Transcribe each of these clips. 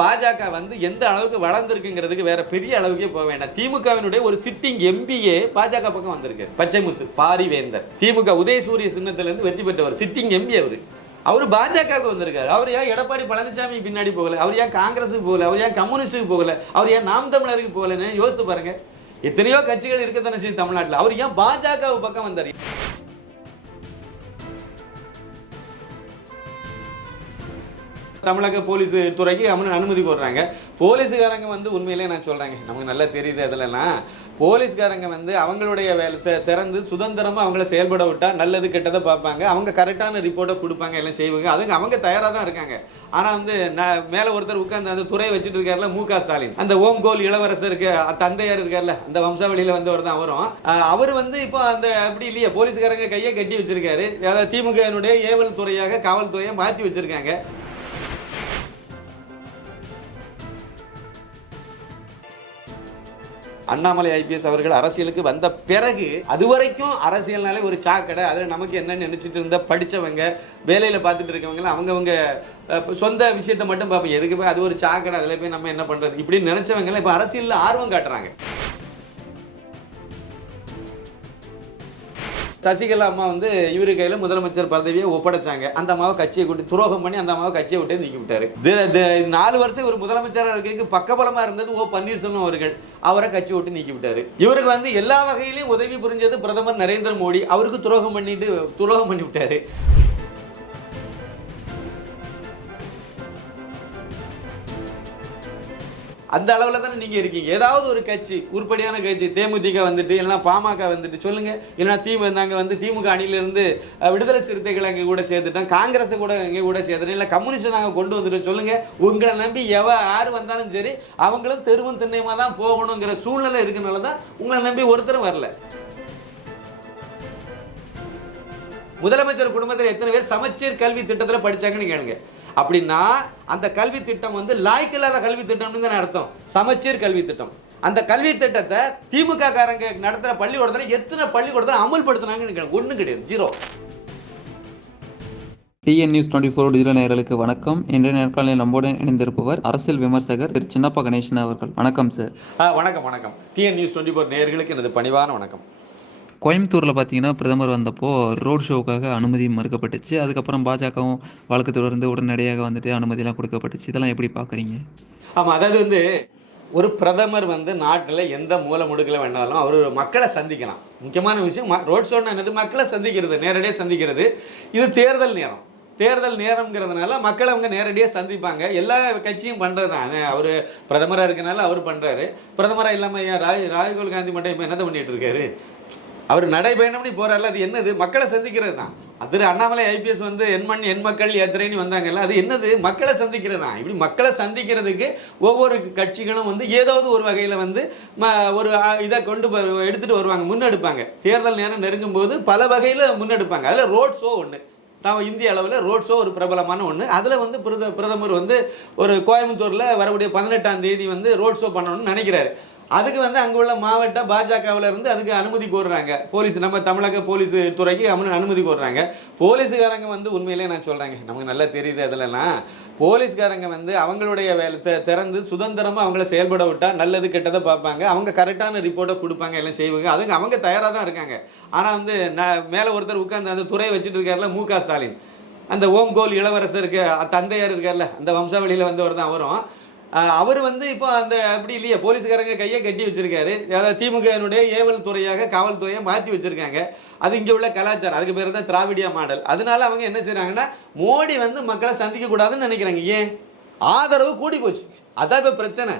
பாஜக வந்து எந்த அளவுக்கு வளர்ந்துருக்குங்கிறதுக்கு வேற பெரிய அளவுக்கே போக வேண்டாம். திமுகவினுடைய ஒரு சிட்டிங் எம்பியே பாஜக பக்கம் வந்திருக்கு. பச்சைமுத்து பாரிவேந்தர். திமுக உதயசூரிய சின்னத்திலிருந்து வெற்றி பெற்றவர் சிட்டிங் எம்பி அவர். அவர் பாஜகவுக்கு வந்திருக்காரு. அவர் ஏன் எடப்பாடி பழனிசாமி பின்னாடி போகல? அவர் ஏன் காங்கிரஸுக்கு போகல? அவர் ஏன் கம்யூனிஸ்டுக்கு போகல? அவர் ஏன் நாம் தமிழருக்கு போகலன்னு யோசித்து பாருங்க. எத்தனையோ கட்சிகள் இருக்கத்தானே செய்யுது தமிழ்நாட்டில். அவர் ஏன் பாஜக பக்கம் வந்தார்? தமிழக போலீஸ் துறைக்கு அவனு அனுமதி போடுறாங்க. போலீஸுக்காரங்க வந்து உண்மையிலே நான் சொல்கிறேங்க நமக்கு நல்லா தெரியுது அதிலலாம் போலீஸ்காரங்க வந்து அவங்களுடைய வேலை திறந்து சுதந்திரமாக அவங்கள செயல்பட விட்டால் நல்லது கெட்டதை பார்ப்பாங்க. அவங்க கரெக்டான ரிப்போர்ட்டை கொடுப்பாங்க எல்லாம் செய்வாங்க. அதுக்கு அவங்க தயாராக தான் இருக்காங்க. ஆனால் வந்து நான் மேலே ஒருத்தர் உட்காந்து அந்த துறையை வச்சுட்டு இருக்கார்ல மு க ஸ்டாலின். அந்த ஓம் கோல் இளவரசருக்கு அ- தந்தையார் இருக்கார்ல அந்த வம்சாவளியில் வந்தவர் தான் வரும் அவர் வந்து இப்போ அந்த அப்படி இல்லையே போலீஸ்காரங்க கையை கட்டி வச்சிருக்காரு. அதாவது திமுகவினுடைய ஏவல் துறையாக காவல்துறையை மாற்றி வச்சிருக்காங்க. அண்ணாமலை ஐபிஎஸ் அவர்கள் அரசியலுக்கு வந்த பிறகு அது வரைக்கும் அரசியல்னாலே ஒரு சாக்கடை. அதில் நமக்கு என்னன்னு நினச்சிட்டு இருந்த படித்தவங்க வேலையில் பார்த்துட்டு இருக்கவங்க அவங்கவுங்க சொந்த விஷயத்தை மட்டும் பார்ப்போம். எதுக்கு போய் அது ஒரு சாக்கடை அதில் போய் நம்ம என்ன பண்ணுறது இப்படி நினச்சவங்களாம் இப்போ அரசியலில் ஆர்வம் காட்டுறாங்க. சசிகலா அம்மா வந்து இவரு கையில முதலமைச்சர் பதவியை ஒப்படைச்சாங்க. அந்த அம்மாவை கட்சியை கூட்டி துரோகம் பண்ணி அந்த அம்மாவை கட்சியை விட்டு நீக்கி விட்டாரு. நாலு வருஷம் ஒரு முதலமைச்சராக இருக்கிறதுக்கு பக்கபலமா இருந்தது ஓ பன்னீர்செல்வம் அவர்கள். அவரை கட்சி விட்டு நீக்கி விட்டாரு. இவருக்கு வந்து எல்லா வகையிலையும் உதவி புரிஞ்சது பிரதமர் நரேந்திர மோடி. அவருக்கு துரோகம் பண்ணிட்டு துரோகம் பண்ணி விட்டாரு. அந்த அளவில் தானே நீங்கள் இருக்கீங்க. ஏதாவது ஒரு கட்சி உருப்படியான கட்சி தேமுதிக வந்துட்டு இல்லைன்னா பாமக வந்துட்டு சொல்லுங்கள் இல்லைனா திமு நாங்கள் வந்து திமுக அணியிலிருந்து விடுதலை சிறுத்தைகளை அங்கே கூட சேர்த்துட்டோம் காங்கிரஸை கூட இங்கே கூட சேர்த்துட்டோம் இல்லை கம்யூனிஸ்ட்டை நாங்கள் கொண்டு வந்துட்டோம். சொல்லுங்கள் உங்களை நம்பி எவ யார் வந்தாலும் சரி அவங்களும் தெருவும் திண்ணையமாக தான் போகணுங்கிற சூழ்நிலை இருக்கனால தான் உங்களை நம்பி ஒருத்தரும் வரல. முதலமைச்சர் குடும்பத்தில் எத்தனை பேர் சமச்சீர் கல்வி திட்டத்தில் படித்தாங்கன்னு கேளுங்க. அப்படின்னா அந்த கல்வி திட்டம் வந்து லாய்க்கில்லாத கல்வி திட்டம்னு தானே அர்த்தம். சமச்சீர் கல்வி திட்டம். அந்த கல்வி திட்டத்தை திமுக காரங்க நடத்துகிற பள்ளிக்கூடத்தில் எத்தனை பள்ளிக்கூடத்தில் அமல்படுத்தினாங்கன்னு ஒன்றும் கிடையாது. Zero TN news twenty four digital நேயர்களுக்கு வணக்கம். இன்றைய நேர்காணலில் நம்முடன் இணைந்திருப்பவர் அரசியல் விமர்சகர் திரு. சின்னப்பா கணேசன் அவர்கள். வணக்கம் சார் வணக்கம் வணக்கம். டிஎன் நியூஸ் டுவெண்ட்டி ஃபோர் நேயர்களுக்கு எனது பணிவான வணக்கம். கோயம்புத்தூரில் பார்த்தீங்கன்னா பிரதமர் வந்தப்போ ரோட் ஷோவுக்காக அனுமதி மறுக்கப்பட்டுச்சு. அதுக்கப்புறம் பாஜகவும் வழக்கு தொடர்ந்து உடனடியாக வந்துட்டு அனுமதியெல்லாம் கொடுக்கப்பட்டுச்சு. இதெல்லாம் எப்படி பார்க்குறீங்க ஆமாம் அதாவது வந்து ஒரு பிரதமர் வந்து நாட்டில் எந்த மூலை முடுக்கில் வேணாலும் அவர் மக்களை சந்திக்கலாம். முக்கியமான விஷயம் ரோட் ஷோன்னா என்னது? மக்களை சந்திக்கிறது நேரடியாக சந்திக்கிறது. இது தேர்தல் நேரம். தேர்தல் நேரம்ங்கிறதுனால மக்களை அவங்க நேரடியாக சந்திப்பாங்க. எல்லா கட்சியும் பண்ணுறது தான். அவர் பிரதமராக இருக்கனால அவர் பண்ணுறாரு பிரதமராக இல்லாமல் ஏன் ராய் ராகுல் காந்தி மட்டும் இப்போ என்னத்தை பண்ணிகிட்டு இருக்காரு? அவர் நடைபயணம்னு போறாருல அது என்னது? மக்களை சந்திக்கிறது தான். திரு அண்ணாமலை ஐபிஎஸ் வந்து என் மண் என் மக்கள் யாத்திரைன்னு வந்தாங்கல்ல அது என்னது? மக்களை சந்திக்கிறது தான். இப்படி மக்களை சந்திக்கிறதுக்கு ஒவ்வொரு கட்சிகளும் வந்து ஏதாவது ஒரு வகையில் வந்து ம- ஒரு இதை கொண்டு போ- வருவாங்க முன்னெடுப்பாங்க. தேர்தல் நேரம் நெருங்கும் போது பல வகையில் முன்னெடுப்பாங்க. அதில் ரோட் ஷோ ஒன்று தான் இந்திய அளவில் ரோட் ஷோ ஒரு பிரபலமான ஒன்று அதில் வந்து பிரத பிரதமர் வந்து ஒரு கோயம்புத்தூரில் வரக்கூடிய பதினெட்டாம் தேதி வந்து ரோட் ஷோ பண்ணணும்னு நினைக்கிறாரு. அதுக்கு வந்து அங்கே உள்ள மாவட்ட பாஜகவில் இருந்து அதுக்கு அனுமதி கோருறாங்க. போலீஸ் நம்ம தமிழக போலீஸ் துறைக்கு அனுமதி கோருறாங்க. போலீஸுக்காரங்க வந்து உண்மையிலே நான் சொல்கிறேங்க நமக்கு நல்லா தெரியுது அதிலலாம் போலீஸ்காரங்க வந்து அவங்களுடைய வேலை திறந்து சுதந்திரமாக அவங்கள செயல்பட விட்டால் நல்லது கெட்டதை பார்ப்பாங்க. அவங்க கரெக்டான ரிப்போர்ட்டை கொடுப்பாங்க எல்லாம் செய்வாங்க. அதுக்கு அவங்க தயாராக தான் இருக்காங்க. ஆனால் வந்து நான் மேலே ஒருத்தர் உட்காந்து அந்த துறையை வச்சுட்டு இருக்காருல மு க ஸ்டாலின். அந்த ஓம் கோல் இளவரசருக்கு அ- தந்தையார் இருக்கார்ல அந்த வம்சாவளியில் வந்தவர் தான் வரும் அவர் வந்து இப்போ அந்த அப்படி இல்லையே போலீஸ்காரங்க கையை கட்டி வச்சிருக்காரு. அதாவது திமுகவினுடைய ஏவல் துறையாக காவல்துறையை மாற்றி வச்சிருக்காங்க. அது இங்கே உள்ள கலாச்சாரம். அதுக்கு பேர் தான் திராவிடியா மாடல். அதனால அவங்க என்ன செய்கிறாங்கன்னா மோடி வந்து மக்களை சந்திக்க கூடாதுன்னு நினைக்கிறாங்க. ஏன்? ஆதரவு கூடி போச்சு. அதான் இப்போ பிரச்சனை.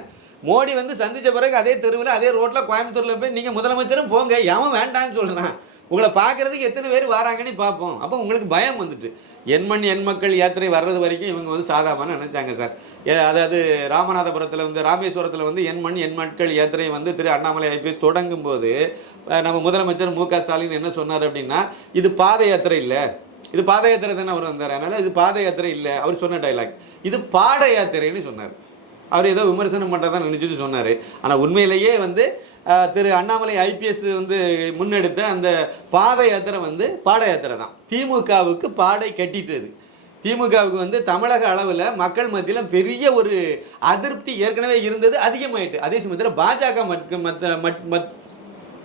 மோடி வந்து சந்தித்த பிறகு அதே தெருவில் அதே ரோட்டில் கோயம்புத்தூரில் போய் நீங்கள் முதலமைச்சரும் போங்க. எவன் வேண்டான்னு சொல்கிறான் உங்களை பார்க்கறதுக்கு எத்தனை பேர் வராங்கன்னு பார்ப்போம். அப்போ உங்களுக்கு பயம் வந்துட்டு. எண்மண் மண் மக்கள் யாத்திரை வர்றது வரைக்கும் இவங்க வந்து சாதாரண நினச்சாங்க சார். ஏ- அதாவது ராமநாதபுரத்தில் வந்து ராமேஸ்வரத்தில் வந்து எண்மண் மண் மக்கள் யாத்திரை வந்து திரு அண்ணாமலை ஐபிஎஸ் தொடங்கும் போது நம்ம முதலமைச்சர் மு க ஸ்டாலின் என்ன சொன்னார் அப்படின்னா இது பாத யாத்திரை இல்லை. இது பாத யாத்திரை தானே அவர் வந்தார். அதனால் இது பாத யாத்திரை இல்லை. அவர் சொன்ன டைலாக் இது பாட யாத்திரைன்னு சொன்னார். அவர் ஏதோ விமர்சனம் பண்ணுறதா நினச்சிட்டு சொன்னார். ஆனால் உண்மையிலேயே வந்து திரு அண்ணாமலை ஐபிஎஸ் வந்து முன்னெடுத்த அந்த பாத யாத்திரை வந்து பாட யாத்திரை தான். திமுகவுக்கு பாடை கட்டிட்டது. திமுகவுக்கு வந்து தமிழக அளவில் மக்கள் மத்தியில் பெரிய ஒரு அதிருப்தி ஏற்கனவே இருந்தது அதிகமாயிட்டு. அதே சமயத்தில் பாஜக மற்ற மற்ற மத்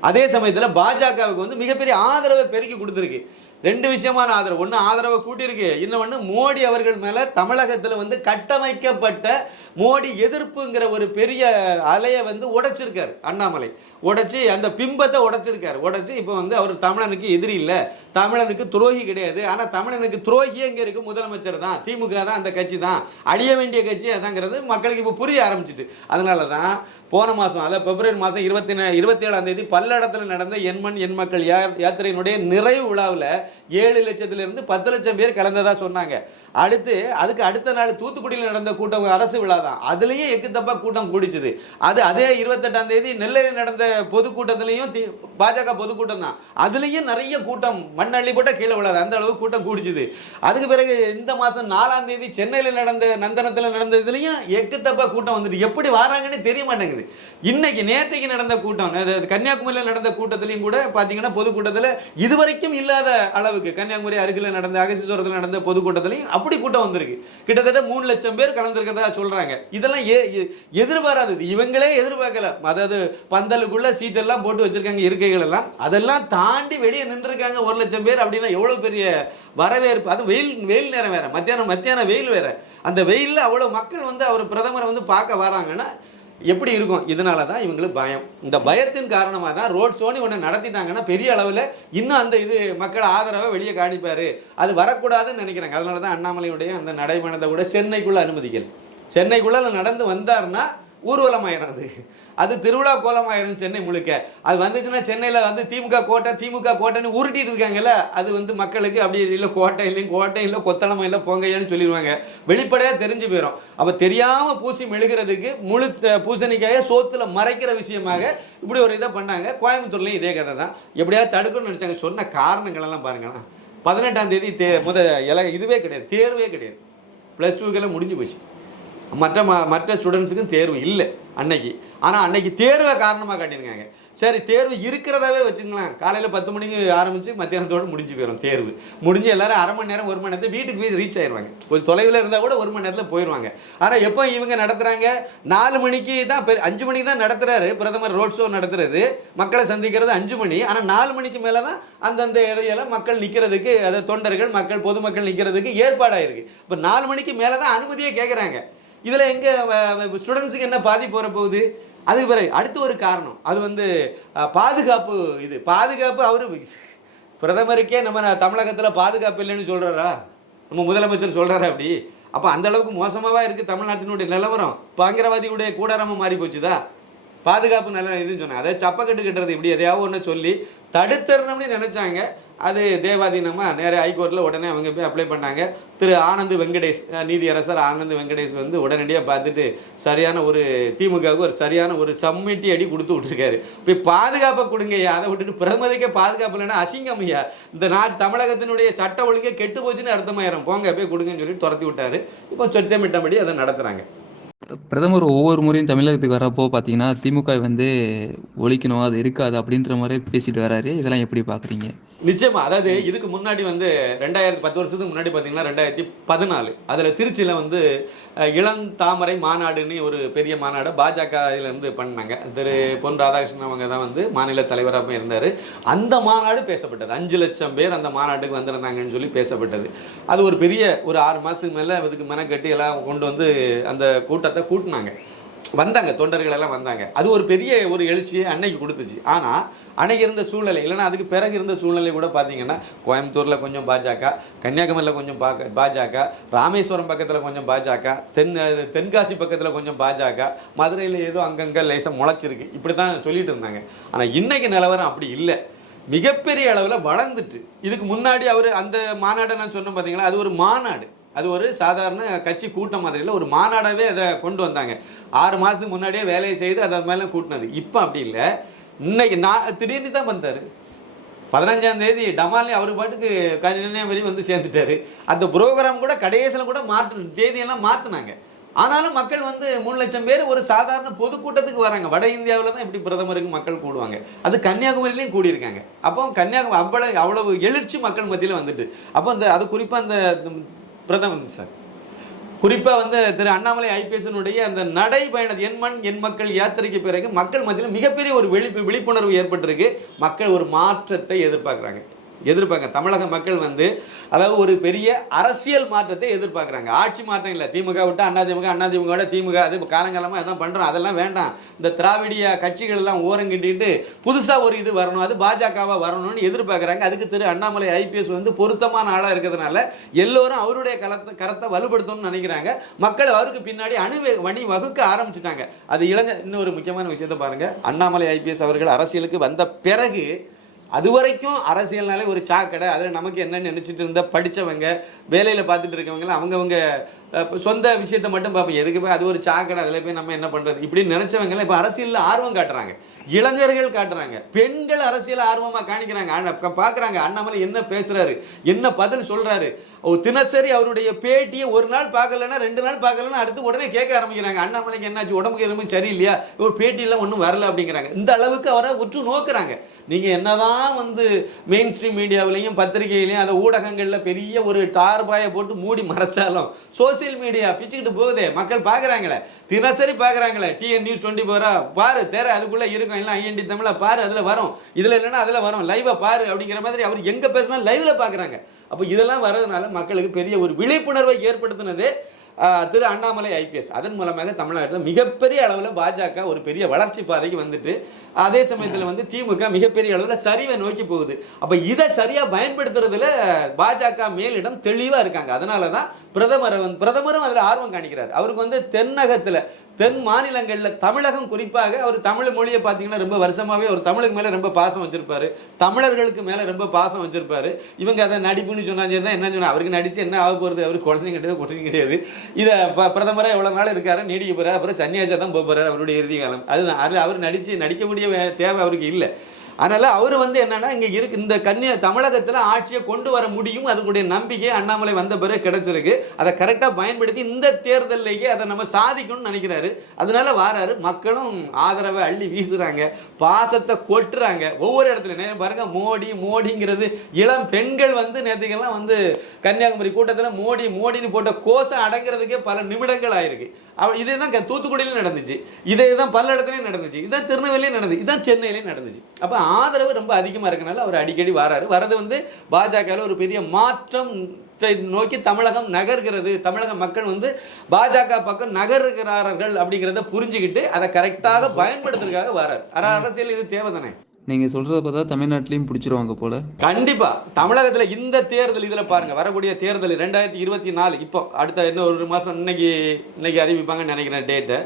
அதே சமயத்தில் பாஜகவுக்கு வந்து மிகப்பெரிய ஆதரவை பெருக்கி கொடுத்துருக்கு. ரெண்டு விஷயமான ஆதரவு. ஒன்று ஆதரவை கூட்டியிருக்கு. இன்னொன்று மோடி அவர்கள் மேலே தமிழகத்தில் வந்து கட்டமைக்கப்பட்ட மோடி எதிர்ப்புங்கிற ஒரு பெரிய அலையை வந்து உடைச்சிருக்காரு அண்ணாமலை. உடைச்சி அந்த பிம்பத்தை உடைச்சிருக்காரு. உடைச்சி இப்போ வந்து அவர் தமிழனுக்கு எதிரி இல்லை. தமிழனுக்கு துரோகி கிடையாது. ஆனால் தமிழனுக்கு துரோகியே இங்கே இருக்குது முதலமைச்சர் தான். திமுக தான் அந்த கட்சி தான். அழிய வேண்டிய கட்சி அதாங்கிறது மக்களுக்கு இப்போ புரிய ஆரம்பிச்சிட்டு. அதனால தான் போன மாதம் அதாவது பிப்ரவரி மாதம் இருபத்தி இருபத்தி ஏழாம் தேதி பல்லடத்தில் நடந்த எண்மண் எண் மக்கள் யா யாத்திரையினுடைய நிறைவு விழாவில் ஏழு லட்சத்திலிருந்து பத்து லட்சம் பேர் கலந்ததாக சொன்னாங்க. அடுத்து அதுக்கு அடுத்த நாள் தூத்துக்குடியில் நடந்த கூட்டம் அரசு விழா தான். அதுலேயும் எக்கு தப்பாக கூட்டம் கூடிச்சுது. அது அதே இருபத்தெட்டாம் தேதி நெல்லையில் நடந்த பொதுக்கூட்டத்திலையும் தி- பாஜக பொதுக்கூட்டம் தான். அதுலேயும் நிறைய கூட்டம் மண்ணள்ளி போட்டால் கீழே விழாது. அந்த அளவுக்கு கூட்டம் கூடிச்சுது. அதுக்கு பிறகு இந்த மாதம் நாலாம் தேதி சென்னையில் நடந்த நந்தனத்தில் நடந்த இதுலேயும் எக்கு தப்பா கூட்டம் வந்துட்டு. எப்படி வராங்கன்னு தெரிய மாட்டேங்குது. இன்னைக்கு நேற்றைக்கு நடந்த கூட்டம் கன்னியாகுமரியில் நடந்த கூட்டத்திலையும் கூட பார்த்தீங்கன்னா பொதுக்கூட்டத்தில் இதுவரைக்கும் இல்லாத அளவு அளவுக்கு கன்னியாகுமரி அருகில் நடந்த அகசிசுவரத்தில் நடந்த பொதுக்கூட்டத்திலையும் அப்படி கூட்டம் வந்திருக்கு. கிட்டத்தட்ட மூணு லட்சம் பேர் கலந்துருக்கிறதா சொல்கிறாங்க இதெல்லாம் ஏ- எதிர்பாராதது இவங்களே எதிர்பார்க்கல. அதாவது பந்தலுக்குள்ள சீட்டெல்லாம் போட்டு வச்சிருக்காங்க இருக்கைகள் எல்லாம். அதெல்லாம் தாண்டி வெளியே நின்றுருக்காங்க ஒரு லட்சம் பேர் அப்படின்னா எவ்வளோ பெரிய வரவேற்பு? அது வெயில் வெயில் நேரம் வேறு. மத்தியானம் மத்தியானம் வெயில் வேறு. அந்த வெயிலில் அவ்வளோ மக்கள் வந்து அவர் பிரதமரை வந்து பார்க்க வராங்கன்னா எப்படி இருக்கும்? இதனால தான் இவங்களுக்கு பயம். இந்த பயத்தின் காரணமாக தான் ரோட் ஷோனி ஒன்று நடத்திட்டாங்கன்னா பெரிய அளவில் இன்னும் அந்த இது மக்கள் ஆதரவை வெளியே காணிப்பார். அது வரக்கூடாதுன்னு நினைக்கிறாங்க. அதனால தான் அண்ணாமலையுடைய அந்த நடைமணத்தை கூட சென்னைக்குள்ளே அனுமதிக்கல. சென்னைக்குள்ளே நடந்து வந்தாருன்னா ஊர்வலமாயிடாது அது திருவிழா கோலமாயிரும் சென்னை முழுக்க. அது வந்துச்சுன்னா சென்னையில் வந்து திமுக கோட்டை திமுக கோட்டைன்னு உருட்டிட்டு இருக்காங்கல்ல அது வந்து மக்களுக்கு அப்படி இல்லை கோட்டை இல்லையும் கோட்டை இல்லை கொத்தளமை இல்லை பொங்கையான்னு சொல்லிடுவாங்க. வெளிப்படையாக தெரிஞ்சு போயிடும் அப்போ தெரியாமல் பூசி மெழுகிறதுக்கு முழு பூசணிக்காயை சோத்துல மறைக்கிற விஷயமாக இப்படி ஒரு இதை பண்ணாங்க. கோயம்புத்தூர்லேயும் இதே கதை தான். எப்படியாவது தடுக்கணும்னு நினச்சாங்க. சொன்ன காரணங்களெல்லாம் பாருங்களேன். பதினெட்டாம் தேதி தே முத இல இதுவே கிடையாது. தேர்வே கிடையாது. ப்ளஸ் டூக்கெல்லாம் முடிஞ்சு போச்சு. மற்ற ம- மற்ற ஸ்டூடெண்ட்ஸுக்கும் தேர்வு இல்லை அன்னைக்கு. ஆனால் அன்னைக்கு தேர்வை காரணமாக காட்டியிருக்காங்க. சரி தேர்வு இருக்கிறதாவே வச்சுக்கலாம் காலையில் பத்து மணிக்கு ஆரம்பித்து மத்தியானத்தோடு முடிஞ்சு போயிடும் தேர்வு. முடிஞ்சு எல்லாரும் அரை மணி நேரம் ஒரு மணி நேரத்தை வீட்டுக்கு போய் ரீச் ஆயிடுவாங்க கொஞ்சம் தொலைவில் இருந்தால் கூட ஒரு மணி நேரத்தில் போயிடுவாங்க ஆனால் எப்போ இவங்க நடத்துகிறாங்க நாலு மணிக்கு தான் பெரிய அஞ்சு மணிக்கு தான் நடத்துகிறாரு பிரதமர் ரோட் ஷோ நடத்துறது. மக்களை சந்திக்கிறது அஞ்சு மணி. ஆனால் நாலு மணிக்கு மேலே தான் அந்தந்த இடையில மக்கள் நிற்கிறதுக்கு அதாவது தொண்டர்கள் மக்கள் பொதுமக்கள் நிற்கிறதுக்கு ஏற்பாடாயிருக்கு. இப்போ நாலு மணிக்கு மேலே தான் அனுமதியே கேட்குறாங்க இதில் எங்கே ஸ்டூடெண்ட்ஸுக்கு என்ன பாதிப்பு வரப்போகுது? அது பிறகு அடுத்து ஒரு காரணம். அது வந்து பாதுகாப்பு இது. பாதுகாப்பு அவர் பிரதமருக்கே நம்ம தமிழகத்தில் பாதுகாப்பு இல்லைன்னு சொல்கிறாரா நம்ம முதலமைச்சர் சொல்கிறாரா அப்படி? அப்போ அந்த அளவுக்கு மோசமாவா இருக்குது தமிழ்நாட்டினுடைய நிலவரம்? பயங்கரவாதியுடைய கூடாரமாக மாறி போச்சுதா? பாதுகாப்பு நல்ல இதுன்னு சொன்னேன் அதை சப்பக்கட்டு கட்டுறது இப்படி எதையாவது ஒன்று சொல்லி தடுத்துறணும்னு நினச்சாங்க. அது தேவாதீனமாக நேராக ஹைகோர்ட்டில் உடனே அவங்க போய் அப்ளை பண்ணாங்க. திரு ஆனந்த் வெங்கடேஷ் நீதியரசர் ஆனந்த் வெங்கடேஷ் வந்து உடனடியாக பார்த்துட்டு சரியான ஒரு திமுகவுக்கு ஒரு சரியான ஒரு சம்மிட்டி அடி கொடுத்து விட்டுருக்காரு. இப்போ பாதுகாப்பை கொடுங்க ஐயா. அதை விட்டுட்டு பிரதமருக்கே பாதுகாப்பு இல்லைன்னா அசிங்கம் ஐயா. இந்த நாட்டு தமிழகத்தினுடைய சட்ட ஒழுங்கே கெட்டு போச்சுன்னு அர்த்தமாயிரும். போங்க போய் கொடுங்கன்னு சொல்லி துரத்தி விட்டாரு. இப்போ சொத்தமிட்டபடி அதை நடத்துகிறாங்க பிரதமர் ஒவ்வொரு முறையும் தமிழகத்துக்கு வரப்போ பார்த்தீங்கன்னா திமுக வந்து ஒழிக்கணும் அது இருக்காது அப்படின்ற மாதிரி பேசிட்டு வராரு. இதெல்லாம் எப்படி பார்க்குறீங்க? நிச்சயமா. அதாவது இதுக்கு முன்னாடி வந்து ரெண்டாயிரத்தி பத்து வருஷத்துக்கு முன்னாடி பார்த்தீங்கன்னா ரெண்டாயிரத்தி பதினாலு. அதில் திருச்சியில் வந்து அஹ், இளந்தாமரை மாநாடுன்னு ஒரு பெரிய மாநாடு பாஜக இருந்து பண்ணாங்க. திரு பொன் ராதாகிருஷ்ணன் அவங்க தான் வந்து மாநில தலைவராக இருந்தார். அந்த மாநாடு பேசப்பட்டது. அஞ்சு லட்சம் பேர் அந்த மாநாட்டுக்கு வந்திருந்தாங்கன்னு சொல்லி பேசப்பட்டது. அது ஒரு பெரிய ஒரு ஆறு மாதத்துக்கு மேலே அதுக்கு மெனக்கட்டி எல்லாம் கொண்டு வந்து அந்த கூட்டத்தை கூட்டினாங்க. வந்தாங்க தொண்டர்கள் எல்லாம் வந்தாங்க. அது ஒரு பெரிய ஒரு எழுச்சியை அன்னைக்கு கொடுத்துச்சு. ஆனால் அன்னைக்கு இருந்த சூழ்நிலை இல்லைனா அதுக்கு பிறகு இருந்த சூழ்நிலை கூட பார்த்தீங்கன்னா கோயம்புத்தூரில் கொஞ்சம் பாஜக கன்னியாகுமரியில் கொஞ்சம் பாக்க பாஜக ராமேஸ்வரம் பக்கத்தில் கொஞ்சம் பாஜக தென் தென்காசி பக்கத்தில் கொஞ்சம் பாஜக மதுரையில் ஏதோ அங்கங்கே லேசாக முளைச்சிருக்கு. இப்படி தான் சொல்லிட்டு இருந்தாங்க. ஆனால் இன்றைக்கி நிலவரம் அப்படி இல்லை. மிகப்பெரிய அளவில் வளர்ந்துட்டு இதுக்கு முன்னாடி அவர் அந்த மாநாடை நான் சொன்னேன் பார்த்தீங்களா? அது ஒரு மாநாடு. அது ஒரு சாதாரண கட்சி கூட்டம் மாதிரியில் ஒரு மாநாடாகவே அதை கொண்டு வந்தாங்க. ஆறு மாதத்துக்கு முன்னாடியே வேலையை செய்து அதை அது மாதிரிலாம் கூட்டினது. இப்போ அப்படி இல்லை. இன்னைக்கு நான் திடீர்னு தான் வந்தார். பதினஞ்சாம் தேதி டமாலே அவர் பாட்டுக்கு கன்னியாகுமரி வந்து சேர்ந்துட்டாரு. அந்த ப்ரோக்ராம் கூட கடைசியில் கூட மாற்று தேதியெல்லாம் மாற்றினாங்க ஆனாலும் மக்கள் வந்து மூணு லட்சம் பேர் ஒரு சாதாரண பொதுக்கூட்டத்துக்கு வராங்க. வட இந்தியாவில் தான் இப்படி பிரதமருக்கு மக்கள் கூடுவாங்க. அது கன்னியாகுமரியிலையும் கூடியிருக்காங்க. அப்போ கன்னியாகுமரி அவ்வளவு அவ்வளவு எழுச்சி மக்கள் மத்தியில் வந்துட்டு. அப்போ அந்த அது குறிப்பாக அந்த பிரதமர் சார். குறிப்பாக வந்து திரு அண்ணாமலை ஐபிஎஸ்னுடைய அந்த நடைபயணம் என் மண் என் மக்கள் யாத்திரைக்கு பிறகு மக்கள் மத்தியில் மிகப்பெரிய ஒரு விழிப்பு விழிப்புணர்வு ஏற்பட்டிருக்கு. மக்கள் ஒரு மாற்றத்தை எதிர்பார்க்குறாங்க. எதிர்பார்க்க தமிழக மக்கள் வந்து அதாவது ஒரு பெரிய அரசியல் மாற்றத்தை எதிர்பார்க்குறாங்க. ஆட்சி மாற்றம் இல்லை. திமுக விட்டு அண்ணா திமுக அண்ணா திமுக விட திமுக அது காலங்காலமாக அதான் பண்ணுறோம் அதெல்லாம் வேண்டாம். இந்த திராவிடிய கட்சிகள் எல்லாம் ஓரங்கிட்டிட்டு புதுசாக ஒரு இது வரணும். அது பாஜகவாக வரணும்னு எதிர்பார்க்குறாங்க. அதுக்கு திரு அண்ணாமலை ஐபிஎஸ் வந்து பொருத்தமான ஆளாக இருக்கிறதுனால எல்லோரும் அவருடைய கலத்தை கரத்தை வலுப்படுத்தணும்னு நினைக்கிறாங்க. மக்கள் அவருக்கு பின்னாடி அணு வணி வகுக்க ஆரம்பிச்சிட்டாங்க. அது இளைஞர் இன்னொரு முக்கியமான விஷயத்தை பாருங்கள் அண்ணாமலை ஐபிஎஸ் அவர்கள் அரசியலுக்கு வந்த பிறகு அது வரைக்கும் அரசியல்னாலே ஒரு சாக்கடை அதில் நமக்கு என்ன நினச்சிட்டு இருந்த படித்தவங்க வேலையில் பார்த்துட்டு இருக்கவங்கலாம் அவங்கவுங்க சொந்த விஷயத்தை மட்டும் பார்ப்போம். எதுக்கு போய் அது ஒரு சாக்கடை அதில் போய் நம்ம என்ன பண்ணுறது இப்படி நினச்சவங்கலாம் இப்போ அரசியலில் ஆர்வம் காட்டுறாங்க. இளைஞர்கள் காட்டுறாங்க. பெண்கள் அரசியல் ஆர்வமாக காணிக்கிறாங்க. பார்க்குறாங்க அண்ணாமலை என்ன பேசுகிறாரு என்ன பதில் சொல்கிறாரு தினசரி அவருடைய பேட்டியை ஒரு நாள் பார்க்கலன்னா ரெண்டு நாள் பார்க்கலன்னா அடுத்து உடனே கேட்க ஆரம்பிக்கிறாங்க. அண்ணாமலைக்கு என்னாச்சு? உடம்புக்கு எதுவும் சரியில்லையா? ஒரு பேட்டியெல்லாம் ஒன்றும் வரல அப்படிங்கிறாங்க. இந்த அளவுக்கு அவரை உற்று நோக்குறாங்க. நீங்கள் என்னதான் வந்து மெயின் ஸ்ட்ரீம் மீடியாவிலையும் பத்திரிகையிலையும் அந்த ஊடகங்களில் பெரிய ஒரு டார்பாயை போட்டு மூடி மறைச்சாலும் சோசியல் மீடியா பிச்சுக்கிட்டு போகுதே. மக்கள் பார்க்குறாங்களே தினசரி பார்க்குறாங்களே டிஎன் நியூஸ் டுவெண்ட்டி ஃபோரா பாரு தேர அதுக்குள்ளே இருக்கும் எல்லாம் ஐஎன்டி தமிழா பாரு அதில் வரும். இதில் என்னென்னா அதில் வரும். லைவாக பாரு அப்படிங்கிற மாதிரி அவர் எங்கே பேசினாலும் லைவில் பார்க்குறாங்க அப்போ இதெல்லாம் வர்றதுனால மக்களுக்கு பெரிய ஒரு விழிப்புணர்வை ஏற்படுத்தினது திரு அண்ணாமலை ஐபிஎஸ் அதன் மூலமாக தமிழ்நாட்டில் மிகப்பெரிய அளவில் பாஜக ஒரு பெரிய வளர்ச்சி பாதைக்கு வந்துட்டு அதே சமயத்தில் வந்து திமுக மிகப்பெரிய அளவில் சரிவை நோக்கி போகுது. அப்போ இதை சரியாக பயன்படுத்துறதுல பாஜக மேலிடம் தெளிவாக இருக்காங்க. அதனால தான் பிரதமர் வந்து பிரதமரும் அதில் ஆர்வம் காணிக்கிறார். அவருக்கு வந்து தென்னகத்தில் தென் மாநிலங்களில் தமிழகம் குறிப்பாக அவர் தமிழ் மொழியை பார்த்தீங்கன்னா ரொம்ப வருஷமாகவே அவர் தமிழுக்கு மேலே ரொம்ப பாசம் வச்சிருப்பாரு. தமிழர்களுக்கு மேலே ரொம்ப பாசம் வச்சிருப்பாரு. இவங்க அதை நடிப்புன்னு சொன்னாங்க தான் என்ன சொன்னால் அவருக்கு நடித்து என்ன ஆக போகிறது அவர் குழந்தைங்க கிடையாது குழந்தைங்க கிடையாது. இதை ப பிரதமராக எவ்வளோ நாள் இருக்காரு நீடிக்க போகிறார் அப்புறம் சன்னியாசா தான் போக போகிறார் அவருடைய இறுதி காலம். அதுதான் அது அவர் நடித்து நடிக்கக்கூடிய வே- தேவை அவருக்கு இல்லை. அதனால் அவர் வந்து என்னென்னா இங்கே இருக்கு இந்த கன்னியா தமிழகத்தில் ஆட்சியை கொண்டு வர முடியும் அதுக்குடைய நம்பிக்கை அண்ணாமலை வந்த பிறகு கிடைச்சிருக்கு. அதை கரெக்டாக பயன்படுத்தி இந்த தேர்தலிலேயே அதை நம்ம சாதிக்கணும்னு நினைக்கிறாரு. அதனால வாராரு மக்களும் ஆதரவை அள்ளி வீசுகிறாங்க பாசத்தை கொட்டுறாங்க. ஒவ்வொரு இடத்துல நேரம் பாருங்கள் மோடி மோடிங்கிறது இளம் பெண்கள் வந்து நேற்றுக்கெல்லாம் வந்து கன்னியாகுமரி கூட்டத்தில் மோடி மோடின்னு போட்ட கோஷம் அடங்கிறதுக்கே பல நிமிடங்கள் ஆயிருக்கு. இதே தான் க- தூத்துக்குடியிலும் நடந்துச்சு. இதே தான் பல்லடத்துலையும் நடந்துச்சு. இதான் திருநெல்வேலியும் நடந்துச்சு. இதான் சென்னையிலையும் நடந்துச்சு. அப்போ ஆதரவு ரொம்ப அதிகமாக இருக்கனால அவர் அடிக்கடி வராரு. வரது வந்து பாஜகவில் ஒரு பெரிய மாற்றம் நோக்கி தமிழகம் நகர்கிறது. தமிழக மக்கள் வந்து பாஜக பக்கம் நகர்கிறார்கள் அப்படிங்கிறத புரிஞ்சுக்கிட்டு அதை கரெக்டாக பயன்படுத்துறதுக்காக வரார். அர- அரசியல் இது தேவை தானே நீங்கள் சொல்கிறத பார்த்தா தமிழ்நாட்டிலையும் பிடிச்சிருவாங்க போல். கண்டிப்பா. தமிழகத்துல இந்த தேர்தல் இதுல பாருங்க. வரக்கூடிய தேர்தல் ரெண்டாயிரத்தி இருபத்தி நாலு. இப்போ அடுத்த இன்னும் ஒரு மாசம் இன்னைக்கு இன்னைக்கு அறிவிப்பாங்கன்னு நினைக்கிறேன் டேட்டை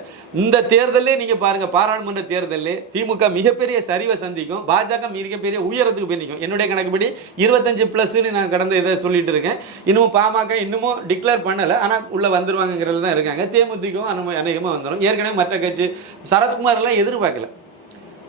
இந்த தேர்தலே நீங்க பாருங்க. பாராளுமன்ற தேர்தலே திமுக மிகப்பெரிய சரிவை சந்திக்கும். பாஜக மிகப்பெரிய உயரத்துக்கு போய் நிற்கும் என்னுடைய கணக்குப்படி இருபத்தஞ்சு ப்ளஸ்ன்னு நான் கடந்த இதை சொல்லிட்டு இருக்கேன். இன்னமும் பாமக இன்னமும் டிக்ளேர் பண்ணல. ஆனா உள்ள வந்துருவாங்கிறது தான் இருக்காங்க. தேமுதிகவும் அனும அநேகமாக வந்துடும் ஏற்கனவே மற்ற கட்சி சரத்குமார்லாம் எதிர்பார்க்கல.